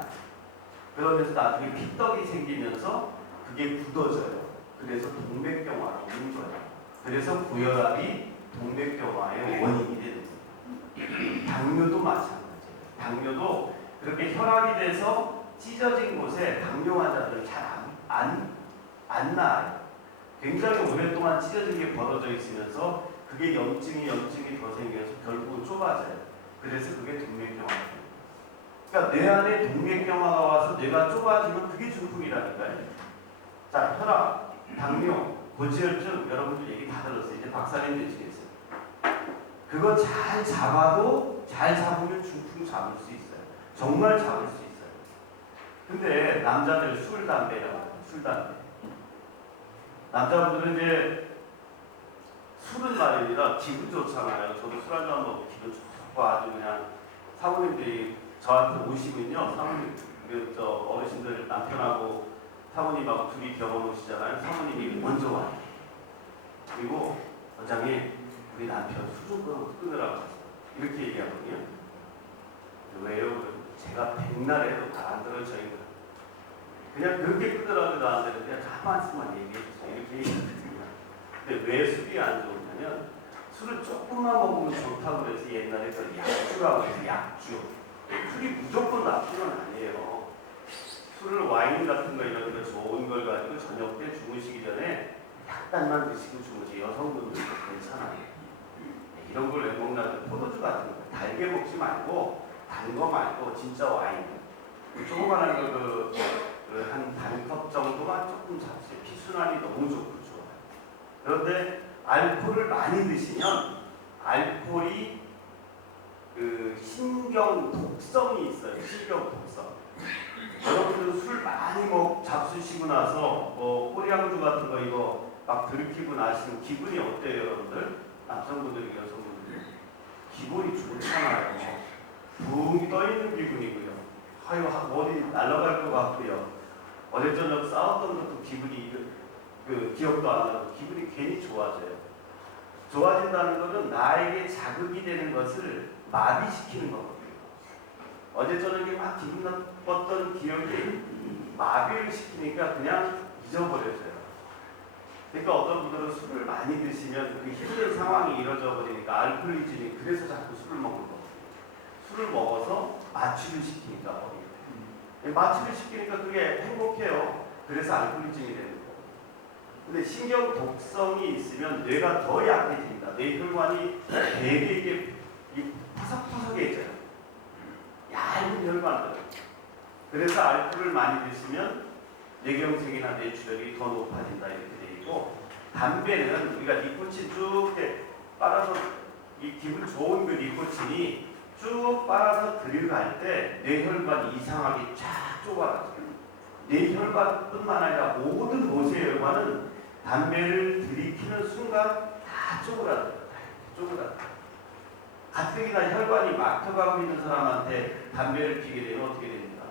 그러면서 나중에 피떡이 생기면서 그게 굳어져요. 그래서 동맥경화로 오는 거예요. 그래서 고혈압이 동맥경화의 원인이 되는 거예요. 당뇨도 마찬가지예요. 당뇨도 그렇게 혈압이 돼서 찢어진 곳에 당뇨 환자들은 잘 안 나아요. 굉장히 오랫동안 찢어진 게 벌어져 있으면서 그게 염증이 더 생겨서 결국은 좁아져요. 그래서 그게 동맥경화예요. 그러니까 뇌 안에 동맥경화가 와서 뇌가 좁아지면 그게 중풍이라니까요. 자, 혈압, 당뇨, 고지혈증 여러분들 얘기 다 들었어요. 이제 박사님 되시겠어요. 그거 잘 잡으면 중풍 잡을 수 있어요. 정말 잡을 수 있어요. 근데 남자들 술, 담배라고 술, 담배. 남자분들은 이제 술은 말입니다. 기분 좋잖아요. 저도 술 한잔 먹고 기분 좋고 아주 그냥 사모님들이 저한테 오시면요. 사모님, 저 어르신들 남편하고 사모님하고 둘이 병원 오시잖아요. 사모님이 먼저 와요. 그리고 원장님, 우리 남편 술 좀 끊으라고 하세요. 이렇게 얘기하거든요. 왜요? 제가 백날 해도 다 안 들어요, 저희는. 그냥 그렇게 끊으라고 나한테 그냥 한 말씀만 얘기해 주세요. 이렇게 얘기하거든요. 근데 왜 술이 안 좋냐면 술을 조금만 먹으면 좋다고 그래서 옛날에 그 약주라고 해서 약주. 술이 무조건 나쁘건 아니에요. 술을 와인 같은 거 이런 거 좋은 걸 가지고 저녁 때 주무시기 전에 약간만 드시고 주무세요. 여성분들도 괜찮아요. 이런 걸 왜 먹나? 포도주 같은 거 달게 먹지 말고 단 거 말고 진짜 와인 조그만한 거 한 반 컵 정도만 조금 잡수세요. 피순환이 너무 좋고 좋아요. 그런데 알코올을 많이 드시면 알코올이 그 신경 독성이 있어요. 신경 독성. 여러분들 술 많이 잡수시고 나서 꼬리향주 같은 거 이거 막 들이키고 나시면 기분이 어때요, 여러분들? 남성분들이 여성분들이 기분이 좋잖아요. 붕 떠있는 기분이고요. 아유 어디 날아갈 것 같고요. 어제 저녁 싸웠던 것도 기분이 기억도 안 나고 기분이 괜히 좋아져요. 좋아진다는 것은 나에게 자극이 되는 것을 마비시키는 거거든요. 어제 저녁에 막 기분 나빴던 기억이 마비를 시키니까 그냥 잊어버려져요. 그러니까 어떤 분들은 술을 많이 드시면 그 힘든 상황이 이루어져 버리니까 알코올리즘이 그래서 자꾸 술을 먹는 거거든요. 술을 먹어서 마취를 시키니까 머리에. 마취를 시키니까 그게 행복해요. 그래서 알코올리즘이 되는 거예요. 근데 신경 독성이 있으면 뇌가 더 약해집니다. 뇌 혈관이 되게 이게 푸석푸석해져요. 얇은 혈관들. 그래서 알코올을 많이 드시면 뇌경색이나 뇌출혈이 더 높아진다 이렇게 돼 있고, 담배는 우리가 니코틴 쭉 빨아서 이 기분 좋은 그 니코틴이 쭉 빨아서 들어갈 때 뇌혈관이 이상하게 쫙 좁아가지고 뇌혈관뿐만 아니라 모든 모세 혈관은 담배를 들이키는 순간 다 쪼그라들어요. 쪼그라들어요. 가뜩이나 혈관이 막혀가고 있는 사람한테 담배를 피게 되면 어떻게 됩니까?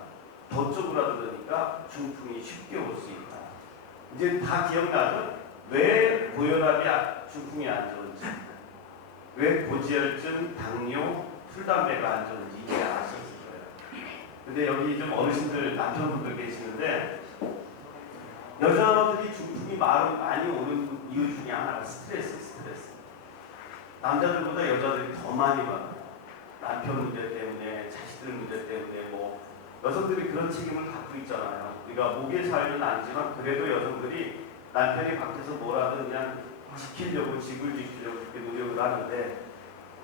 더 쪼그라들으니까 중풍이 쉽게 올 수 있다. 이제 다 기억나죠? 왜 고혈압이 중풍이 안 좋은지, 왜 고지혈증, 당뇨, 술, 담배가 안 좋은지 이제 아셨을 거예요. 근데 여기 좀 어르신들, 남편분들 계시는데 여자들이 중풍이 많이 오는 이유 중에 하나가 스트레스. 남자들보다 여자들이 더 많이 받아요. 남편 문제 때문에, 자식들 문제 때문에 뭐 여성들이 그런 책임을 갖고 있잖아요. 그러니까 목의 사유는 아니지만 그래도 여성들이 남편이 밖에서 뭐라든 그냥 지키려고 집을 지키려고 그렇게 노력을 하는데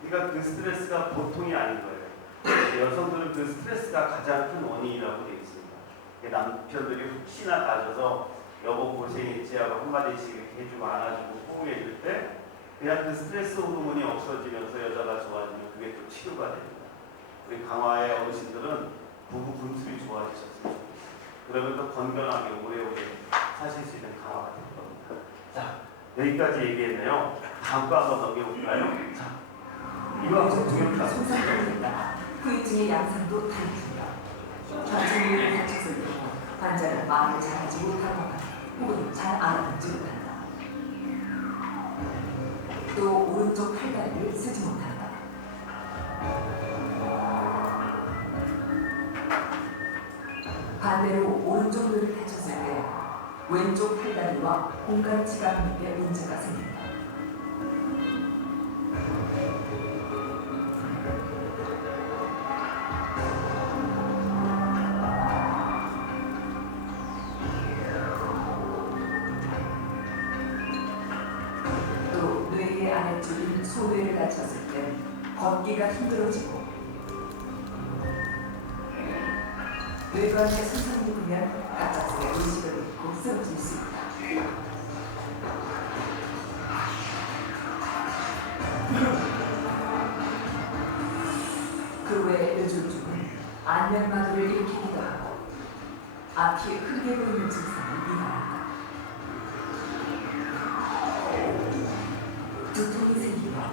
그러니까 그 스트레스가 보통이 아닌 거예요. 여성들은 그 스트레스가 가장 큰 원인이라고 되어 있습니다. 남편들이 혹시나 가져서 여보 고생했지 하고 한마디씩 이렇게 해주고 안아주고 포옹해줄 때 그냥 그 스트레스 호르몬이 없어지면서 여자가 좋아지면 그게 또 치료가 됩니다. 우리 강화의 어르신들은 부부 분수이 좋아지셨으면 좋겠어요. 그러면 또 건강하게 오래오래 사실 수 있는 강화가 될 겁니다. 자, 여기까지 얘기했네요. 다음 거 한번 넘겨볼까요? 자, 이거 한번 동영상. 손상됩니다. 후유증의 양상도 다릅니다. 좌측으로 다쳤을 때 환자는 말을 잘하지 못하거나 혹은 잘 알아듣지 못한다. 또 오른쪽 팔다리를 쓰지 못한다. 반대로 오른쪽 뇌를 다쳤을 때 왼쪽 팔다리와 공간 지각력에 문제가 생긴다. 또 뇌의 아래쪽인 소뇌를 다쳤을 때 걷기가 힘들어지고 뇌관에 손상이 입으면 갑작스레 의식을 잃고 쓰러질 수 있다. 그 외 뇌졸중은 안면마비를 일으키기도 하고 앞이 흐리게 보이는 증상을 유발한다. 두통이 생기면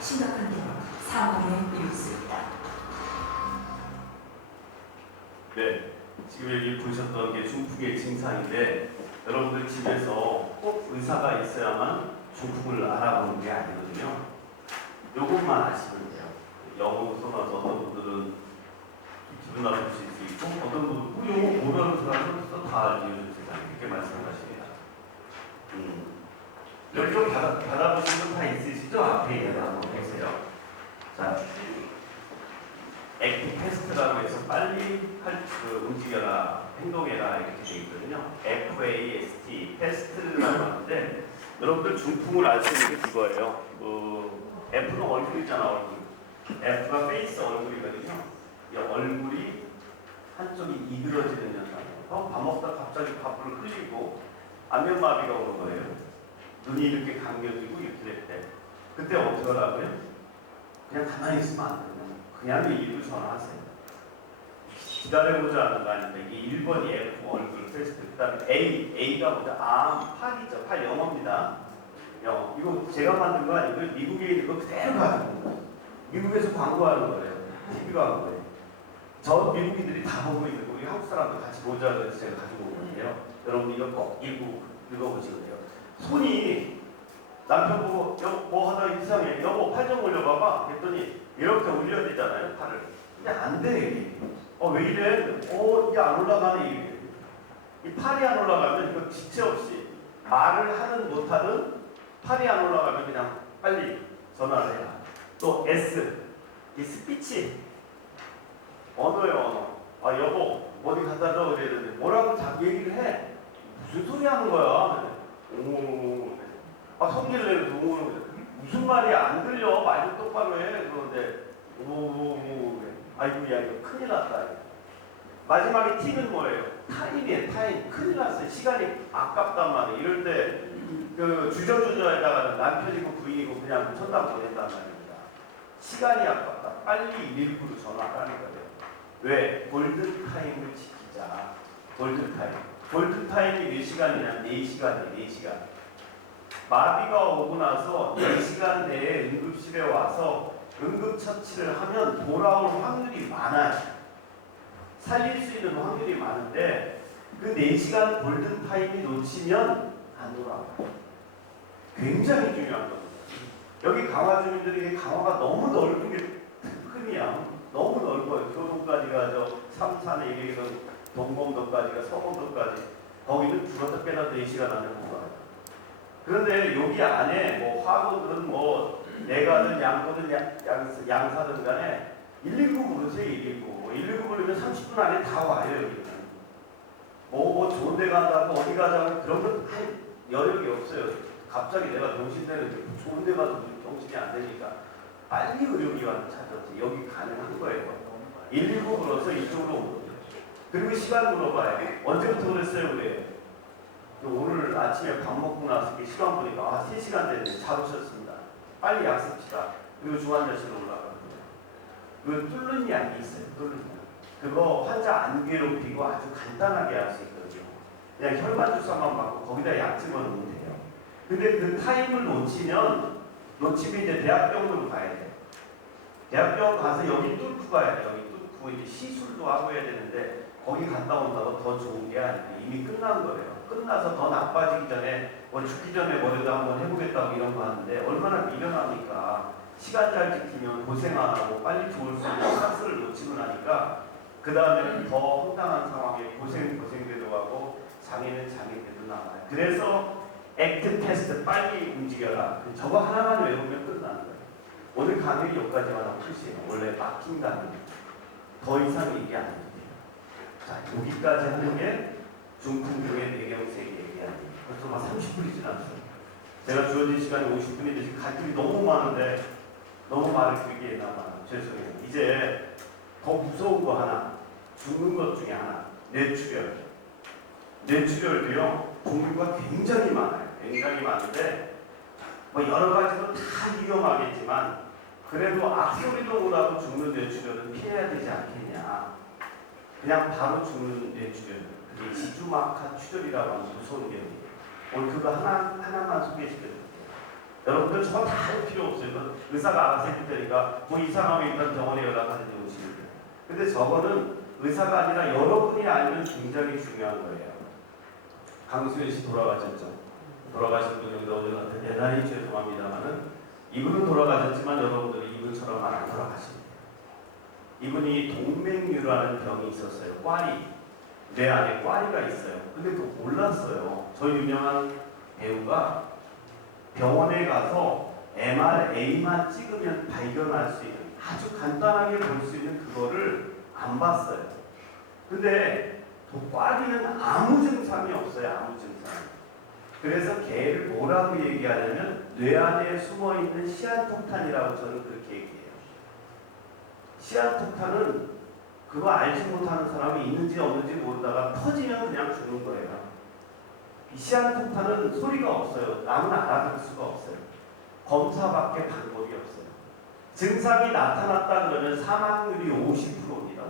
심각한 경우 사망에 이를 수 있다. 네, 지금 여기 보셨던 게 중풍의 증상인데 여러분들 집에서 꼭 의사가 있어야만 중풍을 알아보는 게 아니거든요. 요것만 아시면 돼요. 영어 써놔서 어떤 분들은 기분 나쁘실 수 있고 어떤 분들은 요거 모르는 사람은 다 알려주는 세상 이렇게 말씀하십니다. 여기 좀 받아보신 분 다 있으시죠? 앞에 있는 한번 보세요. 자, 액티 테스트라고 해서 빨리 움직여라, 행동해라 이렇게 되어 있거든요. FAST, 테스트라고 하는데 여러분들 중풍을 알 수 있는 게 그거예요. F는 얼굴이잖아, 얼굴. F가 페이스 얼굴이거든요. 이 얼굴이 한쪽이 이그러지는 현상이에요. 밥 먹다 갑자기 밥을 흘리고 안면마비가 오는 거예요. 눈이 이렇게 감겨지고 이렇게 될 때. 그때 어떻게 하라고요? 그냥 가만히 있으면 안 돼요. 그냥 일로 전화하세요. 기다려보자 하는 거 아닙니다. 이게 1번이 F 얼굴 테스트, 그 다음에 A가 뭐죠? 팔이죠. 팔 영어입니다. 영어. 이거 제가 만든 거 아니고요. 미국에 있는 거 그대로 가지고 거예요. 미국에서 광고하는 거예요. TV 광고에. 저 미국인들이 다 보고 있는 거, 우리 한국 사람도 같이 보자 그래서 제가 가지고 온 건데요. 여러분 이거 꼭 읽어보시면 돼요. 손이 남편 보고 뭐 하다 이상해. 여보 팔 좀 올려봐봐. 했더니 이렇게 올려야 되잖아요, 팔을. 근데 안 돼, 이게. 왜 이래? 이게 안 올라가네, 이게. 이 팔이 안 올라가면 이거 지체 없이 말을 하든 못하든 팔이 안 올라가면 그냥 빨리 전화를 해야. 또 S, 이 스피치. 언어요, 언어. 여보, 어디 갖다 줘? 그래야 되는데 뭐라고 자꾸 얘기를 해. 무슨 소리 하는 거야? 성질 내면서 무슨 말이 안 들려? 말 좀 똑바로 해. 그러는데 아이고 야 이거 큰일 났다. 마지막에 T는 뭐예요? 타임이에요. 타임. 큰일 났어요. 시간이 아깝단 말이에요. 이럴 때 그 주저주저에다가 남편이고 부인이고 그냥 천당 보낸단 말입니다. 시간이 아깝다. 빨리 119로 전화하는 거예요. 왜? 골든타임을 지키자. 골든타임. 골든타임이 몇 시간이냐? 4시간이에요. 4시간. 마비가 오고 나서 4시간 내에 응급실에 와서 응급처치를 하면 돌아올 확률이 많아요. 살릴 수 있는 확률이 많은데 그 4시간 골든타임이 놓치면 안 돌아와요. 굉장히 중요한 겁니다. 여기 강화 주민들이 강화가 너무 넓은 게 특근이야. 너무 넓어요. 교동까지가 3, 4내 얘기했던 동검도까지가 서검도까지 거기는 죽었다 깨다 4시간 안에 못 가요. 그런데 여기 안에 뭐 화거든 뭐 내가든 양거든 양사든 간에 119 부르세요. 119 부르면 30분 안에 다 와요. 여기는 뭐 좋은 데 간다고 어디 가자고 그런 건 할 여력이 없어요. 갑자기 내가 병신되는 좋은 데 가도 정신이 안 되니까 빨리 의료기관을 찾았지. 여기 가능한 거예요. 119 불러서 이쪽으로 오는 거예요. 그리고 시간 물어봐요. 언제부터 그랬어요? 그래요. 오늘 아침에 밥 먹고 나서 시간 보니까 3시간 됐네. 잡으셨습니다. 빨리 약 씁시다. 그리고 중환자실로 올라가거든요. 그 뚫는 약이 있어요. 뚫는 약. 그거 환자 안 괴롭히고 아주 간단하게 할 수 있거든요. 그냥 혈관 주사만 받고 거기다 약 집어넣으면 돼요. 근데 그 타임을 놓치면 이제 대학병원으로 가야 돼요. 대학병원 가서 여기 뚫고 가야 돼요. 여기 뚫고 이제 시술도 하고 해야 되는데 거기 갔다 온다고 더 좋은 게 아니고 이미 끝난 거예요. 끝나서 더 나빠지기 전에 뭐 죽기 전에 뭐라도 한번 해보겠다고 이런 거 하는데 얼마나 미련합니까? 시간 잘 지키면 고생 안 하고 빨리 좋을 수 있는 찬스를 놓치고 나니까 그 다음에는 더 황당한 상황에 고생되도 하고 장애는 장애되도 나와요. 그래서 액트 테스트 빨리 움직여라. 저거 하나만 외우면 끝나는 거예요. 오늘 강의 여기까지만 하고 끝이에요. 원래 막힌 강의. 더 이상 얘기 안 해도 돼요. 자, 여기까지 하는 게 중풍병의 뇌경색이 얘기하는 벌써 막 30분이 지났어요. 제가 주어진 시간이 50분인데 지금 갈 길이 너무 많은데 너무 말을 길게 했나봐요. 죄송해요. 이제 더 무서운 거 하나, 죽는 것 중에 하나, 뇌출혈. 뇌출혈도요, 종류가 굉장히 많아요. 굉장히 많은데 뭐 여러 가지로 다 위험하겠지만 그래도 악소리도 못하고 죽는 뇌출혈은 피해야 되지 않겠냐. 그냥 바로 죽는 뇌출혈. 그게 지주막하 출혈이라고 하는 무서운 병이에요. 오늘 그거 하나만 소개시켜드릴게요. 여러분들 저거 다 할 필요 없어요. 의사가 알아서 해줄 테니까 뭐 이상하면 일단 병원에 연락하는지 오시면 돼요. 근데 저거는 의사가 아니라 여러분이 알면 굉장히 중요한 거예요. 강수현 씨 돌아가셨죠? 돌아가신 분들한테 대단히 죄송합니다만은 이분은 돌아가셨지만 여러분들이 이분처럼 안 돌아가십니다. 이분이 동맥류라는 병이 있었어요. 꽈리. 뇌 안에 꽈리가 있어요. 근데 그거 몰랐어요. 저 유명한 배우가 병원에 가서 MRA만 찍으면 발견할 수 있는 아주 간단하게 볼 수 있는 그거를 안 봤어요. 근데 꽈리는 아무 증상이 없어요. 아무 증상. 그래서 걔를 뭐라고 얘기하냐면 뇌 안에 숨어있는 시아톡탄이라고 저는 그렇게 얘기해요. 시아톡탄은 그거 알지 못하는 사람이 있는지 없는지 모르다가 터지면 그냥 죽는 거예요. 이 시아톡탄은 소리가 없어요. 남은 알아들 수가 없어요. 검사밖에 방법이 없어요. 증상이 나타났다 그러면 사망률이 50%입니다. 50%.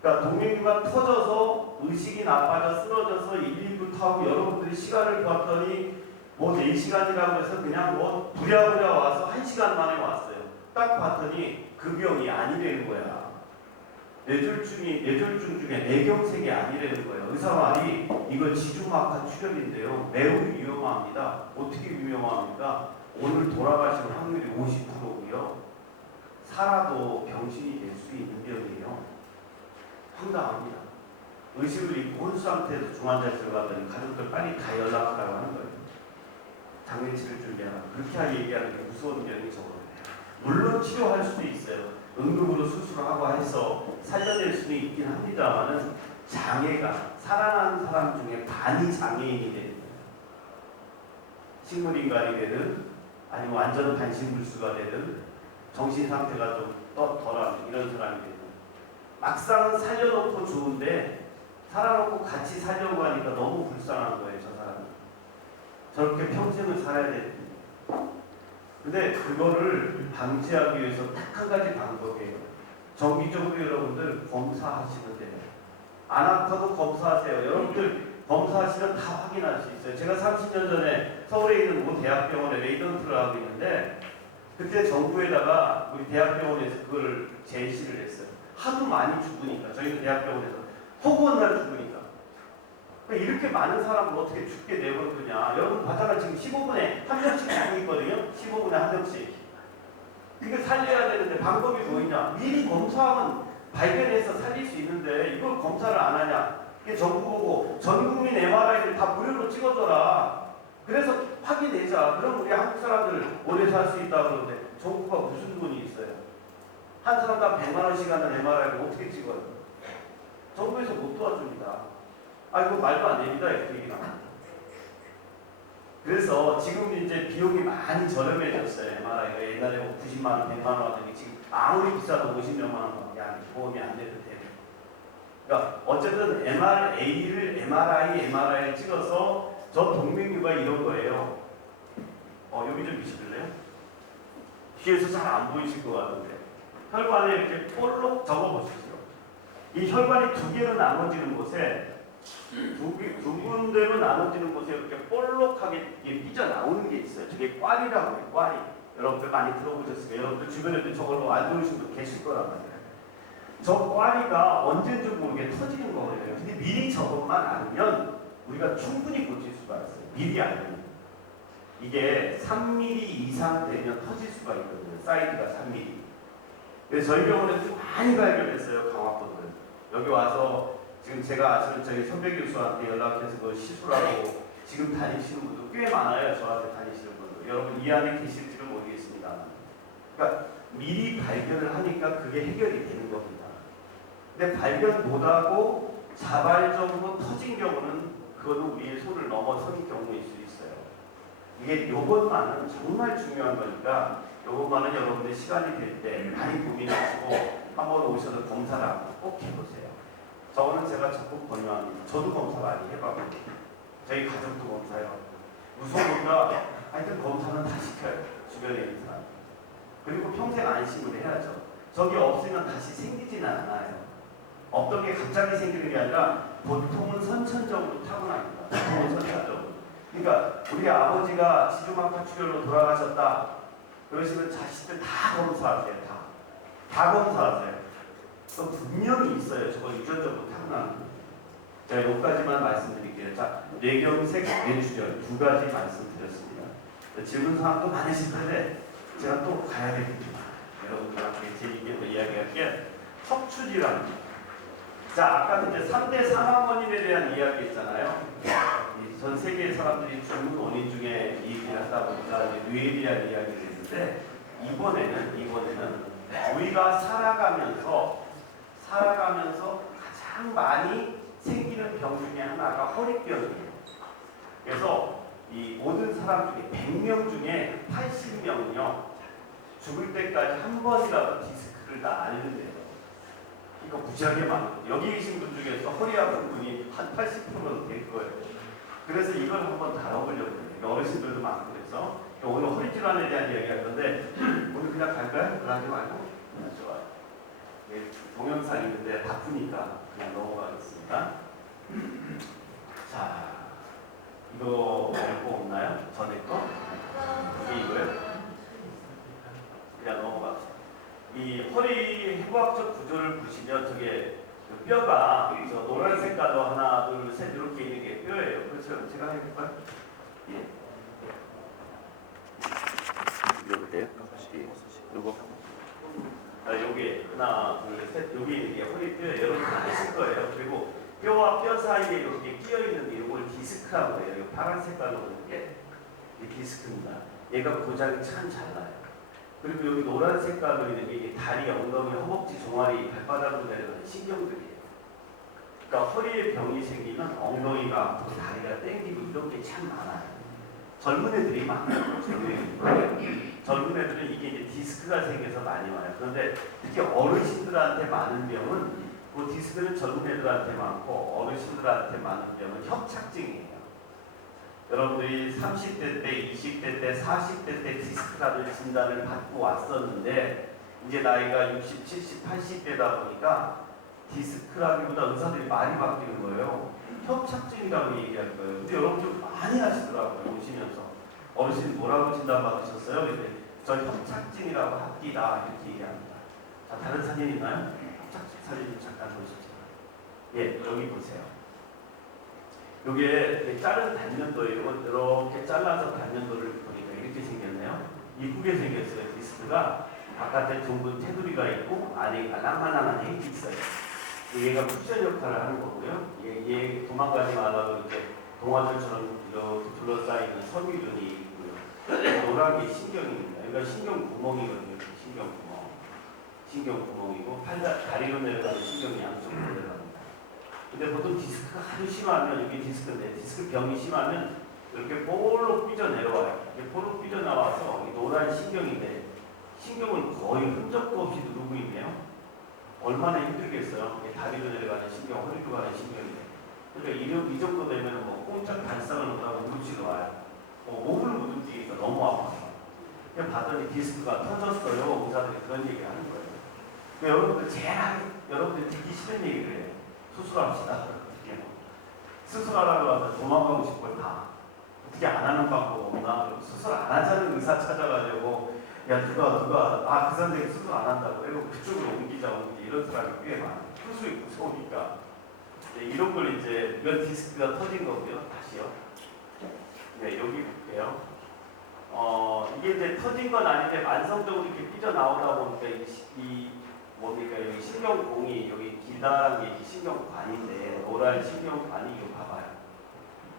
그러니까 동맥류가 터져서 의식이 나빠져 쓰러져서 119 타고 여러분들이 시간을 봤더니 뭐 4시간이라고 해서 그냥 뭐 부랴부랴 와서 1시간 만에 왔어요. 딱 봤더니 그 병이 아니라는 거야. 뇌졸중 중에 뇌경색이 아니라는 거예요. 의사 말이 이거 지주막하 출혈인데요. 매우 위험합니다. 어떻게 위험합니까? 오늘 돌아가실 확률이 50%고요. 살아도 병신이 될 수 있는 병이에요. 황당합니다. 의식을 잃고 혼수 상태에서 중환자실에 가더니 가족들 빨리 다 연락하라고 하는 거예요. 장례치를 준비하라. 그렇게 얘기하는 게 무서운 병이 저거예요. 물론 치료할 수도 있어요. 응급으로 수술을 하고 해서 살려낼 수는 있긴 합니다만은 장애가 살아난 사람 중에 반이 장애인이 되는 거예요. 식물인간이 되든 아니면 완전 반신불수가 되든 정신 상태가 좀 덜한 이런 사람이 되든 막상 살려놓고 좋은데 살아놓고 같이 살려고 하니까 너무 불쌍한 거예요. 저 사람이 저렇게 평생을 살아야 되는데 근데 그거를 방지하기 위해서 딱 한 가지 방법이에요. 정기적으로 여러분들 검사하시면 돼요. 안 아파도 검사하세요. 여러분들 검사하시면 다 확인할 수 있어요. 제가 30년 전에 서울에 있는 모 대학병원에 레이던트를 하고 있는데 그때 정부에다가 우리 대학병원에서 그걸 제시를 했어요. 하도 많이 죽으니까 저희는 대학병원에서 허구한 날 죽으니까 그러니까 이렇게 많은 사람을 어떻게 죽게 내버려두냐. 여러분 봤잖아. 지금 15분에 한 명씩 죽고 있거든요. 15분에 한 명씩. 그게 살려야 되는데 방법이 뭐냐. 미리 검사하면 발견해서 살릴 수 있는데 이걸 검사를 안 하냐? 이게 정부 보고 전 국민 MRI를 다 무료로 찍어줘라. 그래서 확인내자. 그럼 우리 한국 사람들 오래 살 수 있다 그러는데 정부가 무슨 돈이 있어요? 한 사람당 100만 원씩 하는 MRI를 어떻게 찍어요? 정부에서 못 도와줍니다. 아 이거 말도 안 됩니다. 이렇게 얘기 나옵니다. 그래서 지금 이제 비용이 많이 저렴해졌어요. MRI가 옛날에 뭐 90만 원, 100만 원 하더니 지금 아무리 비싸도 50몇만 원밖에 보험이 안 돼도 돼요. 그러니까 어쨌든 MRI를 찍어서 저 동맥류가 이런 거예요. 여기 좀 비춰줄래요? 뒤에서 잘 안 보이실 것 같은데 혈관에 이렇게 볼록 적어보십시오. 이 혈관이 두 개로 나눠지는 곳에 두 군데로 나눠지는 곳에 이렇게 볼록하게 삐져나오는 게 있어요. 저게 꽈리라고 해요. 꽈리. 여러분들 많이 들어보셨을 거예요. 여러분들 주변에도 저걸로 안 좋으신 분 계실 거란 말이에요. 저 꽈리가 언제인지 모르게 터지는 거예요. 근데 미리 저것만 알면 우리가 충분히 고칠 수가 있어요. 미리 알면. 이게 3mm 이상 되면 터질 수가 있거든요. 사이즈가 3mm. 그래서 저희 병원에 좀 많이 발견했어요. 강화분들. 여기 와서 지금 제가 아시는 저희 선배 교수한테 연락해서 그 시술하고 지금 다니시는 분도 꽤 많아요. 저한테 다니시는 분도. 여러분 이 안에 계실지는 모르겠습니다. 그러니까 미리 발견을 하니까 그게 해결이 되는 겁니다. 근데 발견 못하고 자발적으로 터진 경우는 그거는 우리의 손을 넘어선 경우일 수 있어요. 이게 요것만은 정말 중요한 거니까 요것만은 여러분들 시간이 될 때 많이 고민하시고 한번 오셔서 검사를 한번 꼭 해보세요. 저거는 제가 적극 권유합니다. 저도 검사 많이 해봤거든요. 저희 가족도 검사해봤고 무서우니까 하여튼 검사는 다 시켜요. 주변에 있는 사람. 그리고 평생 안심을 해야죠. 저게 없으면 다시 생기지는 않아요. 없던 게 갑자기 생기는 게 아니라 보통은 선천적으로 타고납니다. 보통은 선천적으로. 그러니까 우리 아버지가 지주막하 출혈로 돌아가셨다. 그러시면 자식들 다 검사하세요. 다 검사하세요. 또 분명히 있어요. 저거 유전적으로 타고나는 거. 자, 여기까지만 말씀드릴게요. 자, 뇌경색, 뇌출혈 두 가지 말씀드렸습니다. 질문 사항도 많으실 텐데 제가 또 가야 되겠지만 여러분들한테 재미있게 또 이야기할게요. 척추질환. 자, 아까 이제 3대 사망원인에 대한 이야기 했잖아요. 전 세계 사람들이 죽는 원인 중에 얘기를 하다 보니까 뇌에 대한 이야기를 했는데 이번에는 우리가 살아가면서 가장 많이 생기는 병 중에 하나가 허리병이에요. 그래서 이 모든 사람 중에 100명 중에 80명은요 죽을 때까지 한 번이라도 디스크를 다 앓는데요. 이거 무지하게 많아요. 여기 계신 분 중에서 허리 아픈 분이 한 80%는 될 거예요. 그래서 이걸 한번 다뤄보려고 해요. 어르신들도 많고 그래서 오늘 허리 질환에 대한 이야기 할 건데 오늘 그냥 갈까요? 그러지 말고 그냥 좋아요. 동영상 있는데 바쁘니까 그냥 넘어가겠습니다. 자, 이거 거 없나요? 전에 거? 이게 이거요? 그냥 넘어갑시다. 이 허리 해부학적 구조를 보시면 저게 그 뼈가 저 노란 색깔로 하나, 둘, 셋 이렇게 있는 게 뼈예요. 그렇죠? 제가 해볼까요? 예. 이거요? 이거. 여기 하나, 둘, 셋 여기 있는 게 허리뼈예요. 여러분 다 아실 거예요. 그리고 뼈와 뼈 사이에 이렇게 끼어 있는 게 이걸 디스크라고 해요. 이거 파란 색깔로 보는 게 디스크입니다. 얘가 고장이 참 잘 나요. 그리고 여기 노란 색깔로 있는 게 다리, 엉덩이, 허벅지, 종아리, 발바닥으로 내려가는 신경들이에요. 그러니까 허리에 병이 생기면 엉덩이가 아프고 다리가 땡기고 이런 게 참 많아요. 젊은 애들이 많아요. 젊은 애들은 이게 이제 디스크가 생겨서 많이 와요. 그런데 특히 어르신들한테 많은 병은 그 디스크는 젊은 애들한테 많고 어르신들한테 많은 병은 협착증이에요. 여러분들이 30대 때, 20대 때, 40대 때 디스크라는 진단을 받고 왔었는데 이제 나이가 60, 70, 80대다 보니까 디스크라기보다 의사들이 말이 바뀌는 거예요. 협착증이라고 얘기할 거예요. 근데 여러분들 많이 하시더라고요. 오시면서 어르신 뭐라고 진단받으셨어요? 근데 저 협착증이라고 합디다 이렇게 얘기합니다. 자, 다른 사진 있나요? 협착증 사진 좀 잠깐 보시죠. 예, 여기 보세요. 요게 자른 단면도예요. 이렇게 잘라서 단면도를 보니까 이렇게 생겼네요. 이쁘게 생겼어요. 디스크가. 바깥에 둥근 테두리가 있고 안에 알랑말랑한 핵이 있어요. 얘가 쿠션 역할을 하는 거고요. 얘 도망가지 말라고 이렇게 동화줄처럼 이렇게 둘러싸이는 섬유들이 있고요. 노란 게 신경입니다. 그러니까 신경 구멍이거든요. 신경 구멍이고 다리로 내려가는 신경이 양쪽으로 내려갑니다. 근데 보통 디스크가 아주 심하면 이게 디스크인데 디스크 병이 심하면 이렇게 볼록 삐져 내려와요. 이게 볼록 삐져 나와서 이 노란 신경인데 신경을 거의 흔적도 없이 누르고 있네요. 얼마나 힘들겠어요. 다리로 내려가는 신경, 허리로 가는 신경인데. 그러니까 이 정도 되면 뭐 꼼짝 발상을 못하고 무릎치러 와요. 목을 못 움직이니까 너무 아파서. 그냥 봤더니 디스크가 터졌어요. 의사들이 그런 얘기 하는 거예요. 그러니까 여러분들 듣기 싫은 얘기를 해요. 수술합시다. 수술하라고 하면 도망가고 싶어요. 다. 어떻게 안 하는 방법 없나? 수술 안 하자는 의사 찾아가지고 야 누가 그 선생님 수술 안 한다고 그리고 그쪽으로 옮기자 이런 사람이 꽤 많아요. 수술이 무서우니까. 네, 이런 걸 이제 이런 디스크가 터진 거고요. 다시요. 네, 여기 볼게요. 이게 이제 터진 건 아닌데 만성적으로 이렇게 삐져 나오다 보니까 뭡니까 여기 신경공이 여기 기다란 게 신경관인데 노란 신경관이 이거 봐봐요.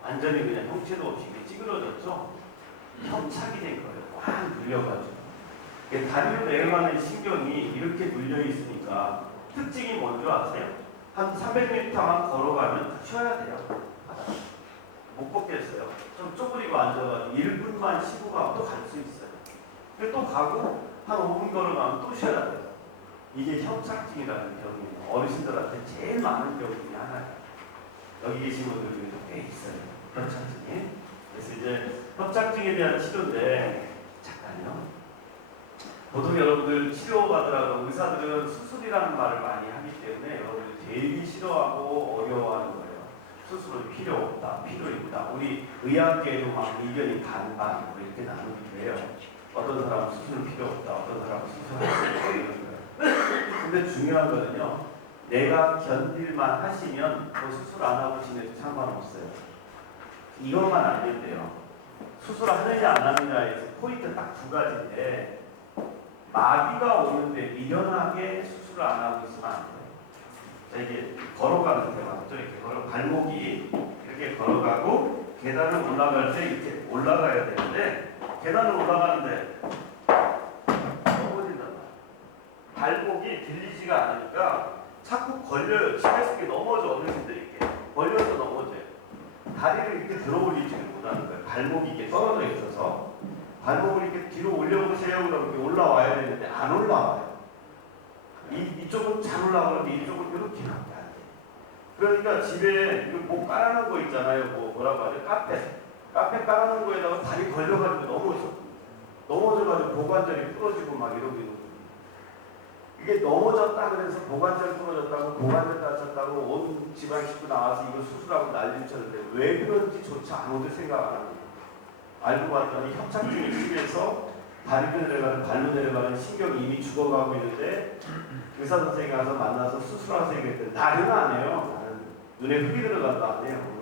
완전히 그냥 형체도 없이 찌그러졌죠. 협착이 된 거예요. 꽉 눌려가지고. 다리로 내려가는 신경이 이렇게 눌려 있으니까 특징이 뭔지 아세요? 한 300m만 걸어가면 쉬어야 돼요. 못 걷겠어요. 좀 쪼그리고 앉아가지고 1분만 쉬고 가면 또 갈 수 있어요. 근데 또 가고 한 5분 걸어가면 또 쉬어야 돼요. 이게 협착증이라는 병이에요. 어르신들한테 제일 많은 병 중에 하나예요. 여기 계신 분들 중에도 꽤 있어요. 협착증이. 그래서 이제 협착증에 대한 치료인데 잠깐요. 보통 여러분들 치료받으라고 의사들은 수술이라는 말을 많이 하기 때문에 여러분들 되게 싫어하고 어려워하는 거예요. 수술은 필요 없다, 필요 있다. 우리 의학계에도 막 의견이 반반 이렇게 나누기도 해요. 어떤 사람은 수술은 필요 없다, 어떤 사람은 수술할 수 있다 이런 거예요. 근데 중요한 거는요. 내가 견딜만 하시면 뭐 수술 안 하고 지내도 상관없어요. 이것만 알면 돼요. 수술하느냐 안 하느냐에서 포인트 딱 두 가지인데 마비가 오는데 미련하게 수술을 안 하고 있으면 안 돼요. 자, 이게 걸어가는 대화죠. 이렇게 발목이 이렇게 걸어가고 계단을 올라갈 때 이렇게 올라가야 되는데 계단을 올라가는데 넘어진단 말이에요. 발목이 들리지가 않으니까 자꾸 걸려요. 집에서 이렇게 넘어져 어르신들이 이렇게 걸려서 넘어져요. 다리를 이렇게 들어 올리지를 못하는 거예요. 발목이 이렇게 떨어져 있어서 발목을 이렇게 뒤로 올려보세요. 그러면 이렇게 올라와야 되는데 안 올라와요. 이쪽은 잘 올라가는데 이쪽은 이렇게 나오게 안 돼요. 그러니까 집에 뭐 깔아놓은 거 있잖아요. 뭐라고 하죠? 카페 깔아놓은 거에다가 다리 걸려가지고 넘어져가지고 고관절이 부러지고 막 이러고 있는 거예요. 이게 넘어졌다 그래서 고관절 부러졌다고 고관절 다쳤다고 온 집안 식구 나와서 이거 수술하고 난리 쳤는데 왜 그런지조차 아무도 생각 안 합니다. 알고 봤더니 협착증이 심해서 다리로 내려가는 발로 내려가는 신경이 이미 죽어가고 있는데 의사 선생님이 가서 만나서 수술하세요 그랬더니 나는 안 해요. 나는 눈에 흙이 들어간다 안 해요.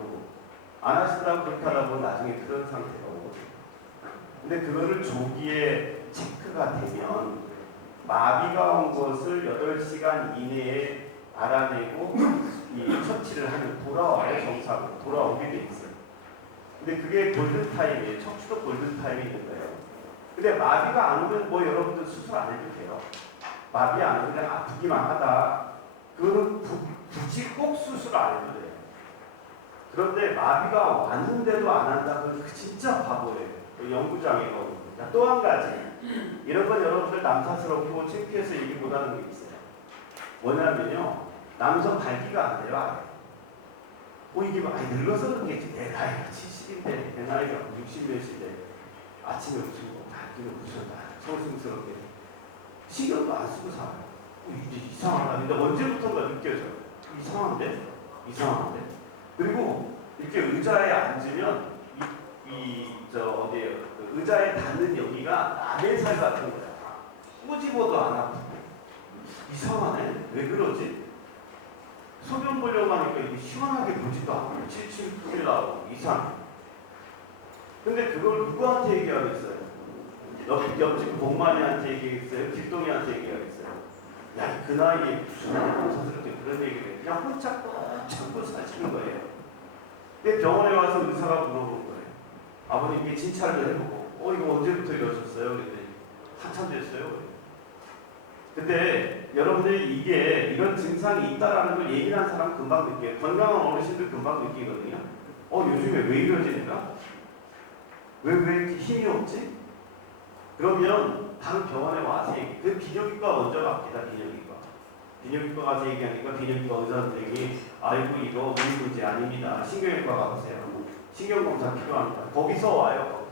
안 하신다고 그렇게 하다 보면 나중에 그런 상태가 오거든요. 근데 그거를 조기에 체크가 되면 마비가 온 것을 8시간 이내에 알아내고 이 처치를 하면 돌아와요. 정상으로 돌아오게 돼 있어요. 근데 그게 골든타임이에요. 척추도 골든타임이 있는 거예요. 근데 마비가 안 오면 뭐 여러분들 수술 안 해도 돼요. 마비 안 오면 그냥 아프기만 하다. 그거는 굳이 꼭 수술 안 해도 돼요. 그런데 마비가 왔는데도 안 한다. 그건 진짜 바보예요. 연구장에 거거든요. 또 한 가지. 이런 건 여러분들 남사스럽고 창피해서 얘기 못하는 게 있어요. 뭐냐면요. 남성 발기가 안 돼요. 이게 늙어서 그런 게 내 나이가 70인데 내 나이가 60몇인데 아침에 무슨 발기는 무슨 성승스럽게 신경도 안 쓰고 살아요. 이제 이상하다. 근데 언제부턴가 느껴져요. 이상한데. 그리고 이렇게 의자에 앉으면 의자에 닿는 여기가 남의 살 같은 거야. 꼬집어도 안 아프고. 이상하네. 왜 그러지? 소변 보려고 하니까 이게 시원하게 보지도 않고 칠칠풀이 나오고 이상해. 근데 그걸 누구한테 얘기하겠어요? 옆집 복만이한테 얘기했어요. 길동이한테 얘기하겠어요. 야, 그 나이에 무슨 남사스럽게 그런 얘기를 해. 그냥 혼자 꼭 참고 사시는 거예요. 근데 병원에 와서 의사가 물어본 거예요. 아버님 이게 진찰을 해보고 이거 언제부터 이러셨어요? 그랬더니 한참 됐어요. 근데 여러분들이 이게 이런 증상이 있다라는 걸 예민한 사람 금방 느껴요. 건강한 어르신들 금방 느끼거든요. 요즘에 왜 이러지 내가? 왜 이렇게 힘이 없지? 그러면 바로 병원에 와서 그 비뇨기과 먼저 갑니다. 비뇨기과 가서 얘기하니까 비뇨기과 의사 선생님이 아이고 이거 우리 문제 아닙니다. 신경외과 가보세요. 신경검사 필요합니다. 거기서 와요.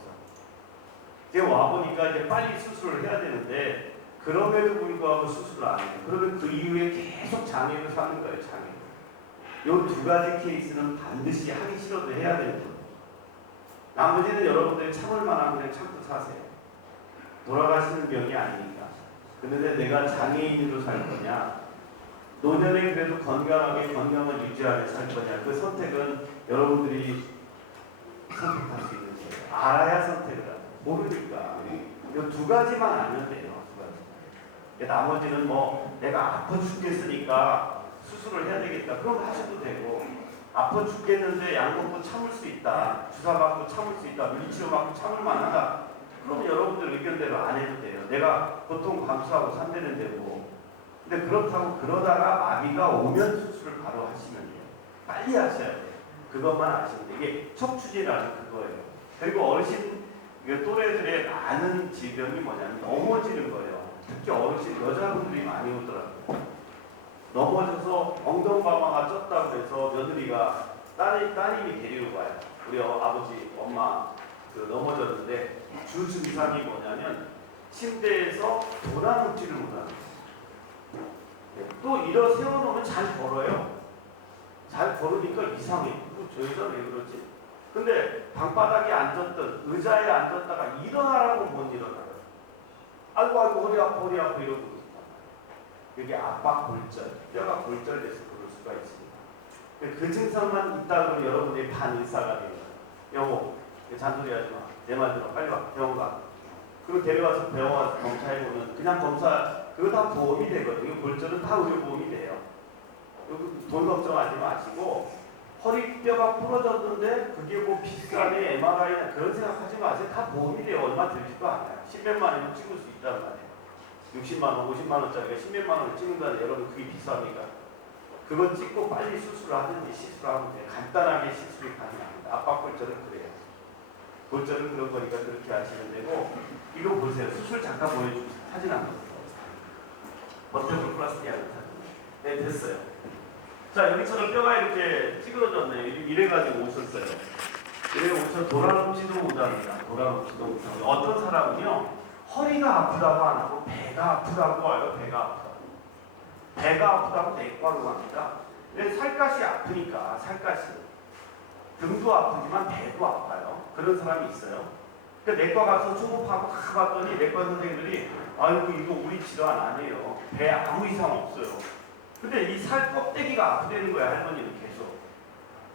이제 와보니까 이제 빨리 수술을 해야 되는데 그럼에도 불구하고 수술을 안 해요. 그러면 그 이후에 계속 장애를 사는 거예요. 장애. 요 두 가지 케이스는 반드시 하기 싫어도 해야 되는 거예요. 나머지는 여러분들이 참을 만한 그냥 참고 사세요. 돌아가시는 병이 아니니까. 그런데 내가 장애인으로 살 거냐, 노년에 그래도 건강하게 건강을 유지하며 살 거냐, 그 선택은 여러분들이 선택할 수 있는 거예요. 알아야 선택을 하고 모르니까 이 두 가지만 알면 돼요. 두 가지. 나머지는 뭐 내가 아파 죽겠으니까 수술을 해야 되겠다. 그럼 하셔도 되고, 아파 죽겠는데 약 먹고 참을 수 있다, 주사 맞고 참을 수 있다, 물리치료 맞고 참을 만하다. 그럼 여러분들 의견대로 안 해도 돼요. 내가 보통 감수하고 산다는 데고. 근데 그렇다고 그러다가 마비가 오면 수술을 바로 하시면 돼요. 빨리 하셔야 돼요. 그것만 아시면 돼요. 이게 척추질이라는 그거예요. 그리고 어르신 또래들의 많은 질병이 뭐냐면 넘어지는 거예요. 특히 어르신 여자분들이 많이 오더라고요. 넘어져서 엉덩방아가 쪘다고 해서 며느리가 따님이 데리고 가요. 우리 아버지, 엄마 넘어졌는데 주 증상이 뭐냐면 침대에서 돌아눕지를 못하는 거예요. 또 일어 세워놓으면 잘 걸어요. 잘 걸으니까 이상해. 저 여자 왜 그러지? 근데 방바닥에 앉았던 의자에 앉았다가 일어나라고 못 일어나요. 아이고 허리 아파 이러고 있단 말이에요. 이게 압박 골절, 뼈가 골절돼서 그럴 수가 있습니다. 그 증상만 있다고 여러분들이 반일사가 됩니다. 여보, 잔소리 하지 마. 내 말 들어. 빨리 와. 병원 가. 그리고 데려와서 병원 와서 검사해보면 그냥 검사, 그거 다 보험이 되거든요. 골절은 다 의료보험이 돼요. 돈 걱정하지 마시고, 허리뼈가 부러졌는데 그게 뭐 비싸네, MRI나 그런 생각하지 마세요. 다 보험이 돼요. 얼마 들지도 않아요. 10몇만 원이면 찍을 수 있단 말이에요. 60만 원, 50만 원짜리가 10몇만 원을 찍는다는 여러분 그게 비쌉니까? 그거 찍고 빨리 수술을 하든지 시술하면 돼요. 간단하게 시술이 가능합니다. 압박골절은 그래요. 골절은 그런 거니까 그렇게 하시면 되고, 이거 보세요. 수술 잠깐 보여주세요. 사진 한 번. 버터블 플라스틱 하는 사진. 네, 됐어요. 자, 여기처럼 뼈가 이렇게 찌그러졌네. 이래가지고 오셨어요. 이래 오셔서 돌아눕지도 못합니다. 돌아눕지도 못하고. 어떤 사람은요, 허리가 아프다고 안 하고 배가 아프다고 와요. 배가 아프다고. 배가 아프다고 내과로 갑니다. 근데 살갗이 아프니까, 살갗이. 등도 아프지만 배도 아파요. 그런 사람이 있어요. 그러니까 내과 가서 초급하고 다 봤더니 내과 선생님들이 아이고 이거 우리 질환 아니에요. 배에 아무 이상 없어요. 근데 이 살 껍데기가 아프다는 거야, 할머니는 계속.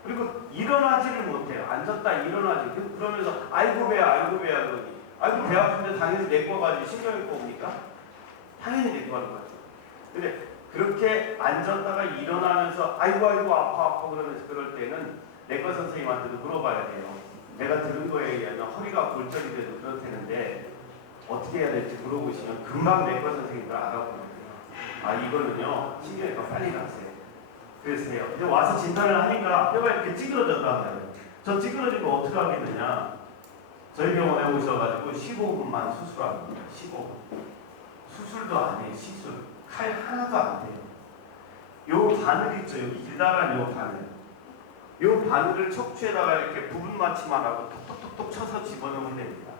그리고 일어나지를 못해요. 앉았다 일어나지. 그러면서 아이고 배야 그러니. 아이고 배 아픈데 당연히 내과 가지. 신경외과 옵니까? 당연히 내과로 가죠. 근데 그렇게 앉았다가 일어나면서 아이고 아파 그러면서 그럴 때는 내과 선생님한테도 물어봐야 돼요. 내가 들은 거에 의하면 허리가 골절이 돼도 그렇다는데 어떻게 해야 될지 물어보시면 금방 내과 선생님들 알아보거든요. 아, 이거는요, 신경외과 빨리 가세요. 그러세요. 이제 와서 진단을 하니까 뼈가 이렇게 찌그러졌단 말이에요. 저 찌그러진 거 어떻게 하게 되냐? 저희 병원에 오셔가지고 15분만 수술합니다. 15분. 수술도 안 해요. 시술. 칼 하나도 안 돼요. 요 바늘 있죠? 여기 길다란 요 바늘. 요 바늘을 척추에다가 이렇게 부분 맞춤만 하고 톡톡톡톡 쳐서 집어넣으면 됩니다.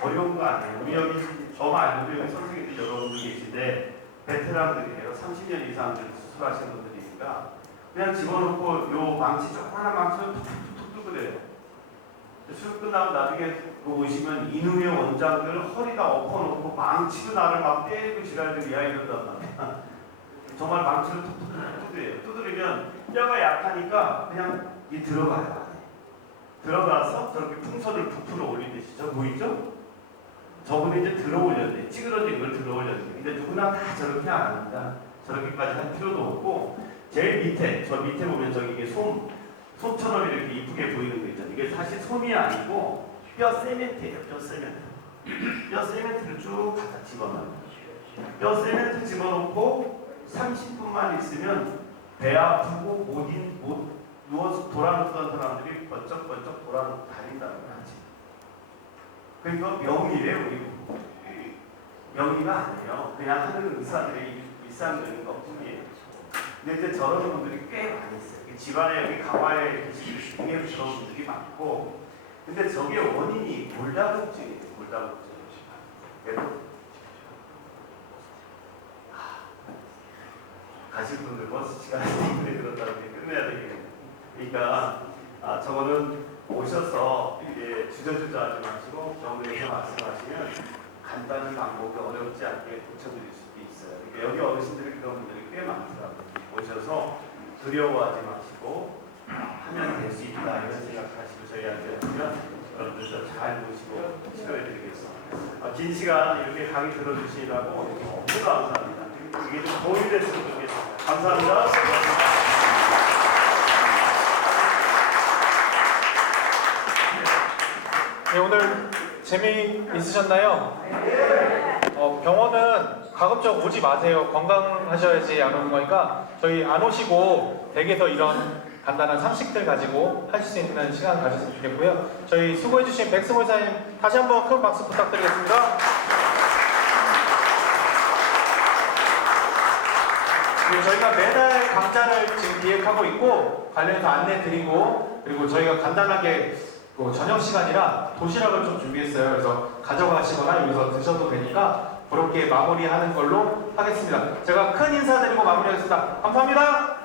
어려운 거 아니에요. 우리 여기 저 말고 우리 여기 선생님들 여러분들 계신데 베테랑들이에요. 30년 이상 수술하신 분들이니까 그냥 집어넣고 요 망치 조그마한 망치로 툭툭툭툭 그래요. 수술 끝나고 나중에 보시면 이놈의 원장들 허리다 엎어놓고 망치로 나를 막 때리고 지랄들이야 이런단 말이야. 정말 망치로 툭툭툭 두드려요. 두드리면 뼈가 약하니까 그냥 이 들어가요. 들어가서 저렇게 풍선을 부풀어 올리듯이 저 보이죠? 저분이 이제 들어올렸네. 찌그러진 걸 들어올렸네. 근데 누구나 다 저렇게 안 합니다. 저렇게까지 할 필요도 없고, 제일 밑에, 저 밑에 보면 저기 이게 솜처럼 이렇게 이쁘게 보이는 거 있잖아요. 이게 사실 솜이 아니고 뼈 세멘트예요. 뼈 세멘트. 뼈 세멘트를 쭉 갖다 집어넣어요. 뼈 세멘트 집어넣고 30분만 있으면 배 아프고 못 누워서 돌아눕던 사람들이 번쩍번쩍 돌아눕고 다닌다는 거지. 그러니까 명의래요. 명의가 아니에요. 그냥 하는 의사들이 일상적인 것뿐이에요. 근데 이제 저런 분들이 꽤 많이 있어요. 집안에 여기 강화에 계시는 중에 그런 분들이 많고, 근데 저게 원인이 골다공증이에요. 골다공증. 가실 분들 버스 시간에 들었다는 게 끝내야 되겠네요. 그러니까 저거는 오셔서 이제 주저주저 하지 마시고 병원에서 말씀하시면 간단한 방법이 어렵지 않게 고쳐드릴 수도 있어요. 그러니까 여기 어르신들이 그런 분들이 꽤 많더라고요. 오셔서 두려워하지 마시고 하면 될 수 있다 이런 생각하시고 저희한테 오면 여러분들 잘 모시고 치료해드리겠습니다. 긴 시간 이렇게 강의 들어주시라고 너무 감사합니다. 이게 좀 도움이 됐으면 좋겠습니다. 감사합니다. 네, 오늘 재미있으셨나요? 병원은 가급적 오지 마세요. 건강하셔야지 안 오는 거니까 저희 안 오시고 댁에서 이런 간단한 상식들 가지고 하실 수 있는 시간 가졌으면 좋겠고요. 저희 수고해주신 백승호 의사님 다시 한번 큰 박수 부탁드리겠습니다. 그리고 저희가 매달 강좌를 지금 기획하고 있고 관련해서 안내 드리고, 그리고 저희가 간단하게 저녁 시간이라 도시락을 좀 준비했어요. 그래서 가져가시거나 여기서 드셔도 되니까 그렇게 마무리하는 걸로 하겠습니다. 제가 큰 인사드리고 마무리하겠습니다. 감사합니다.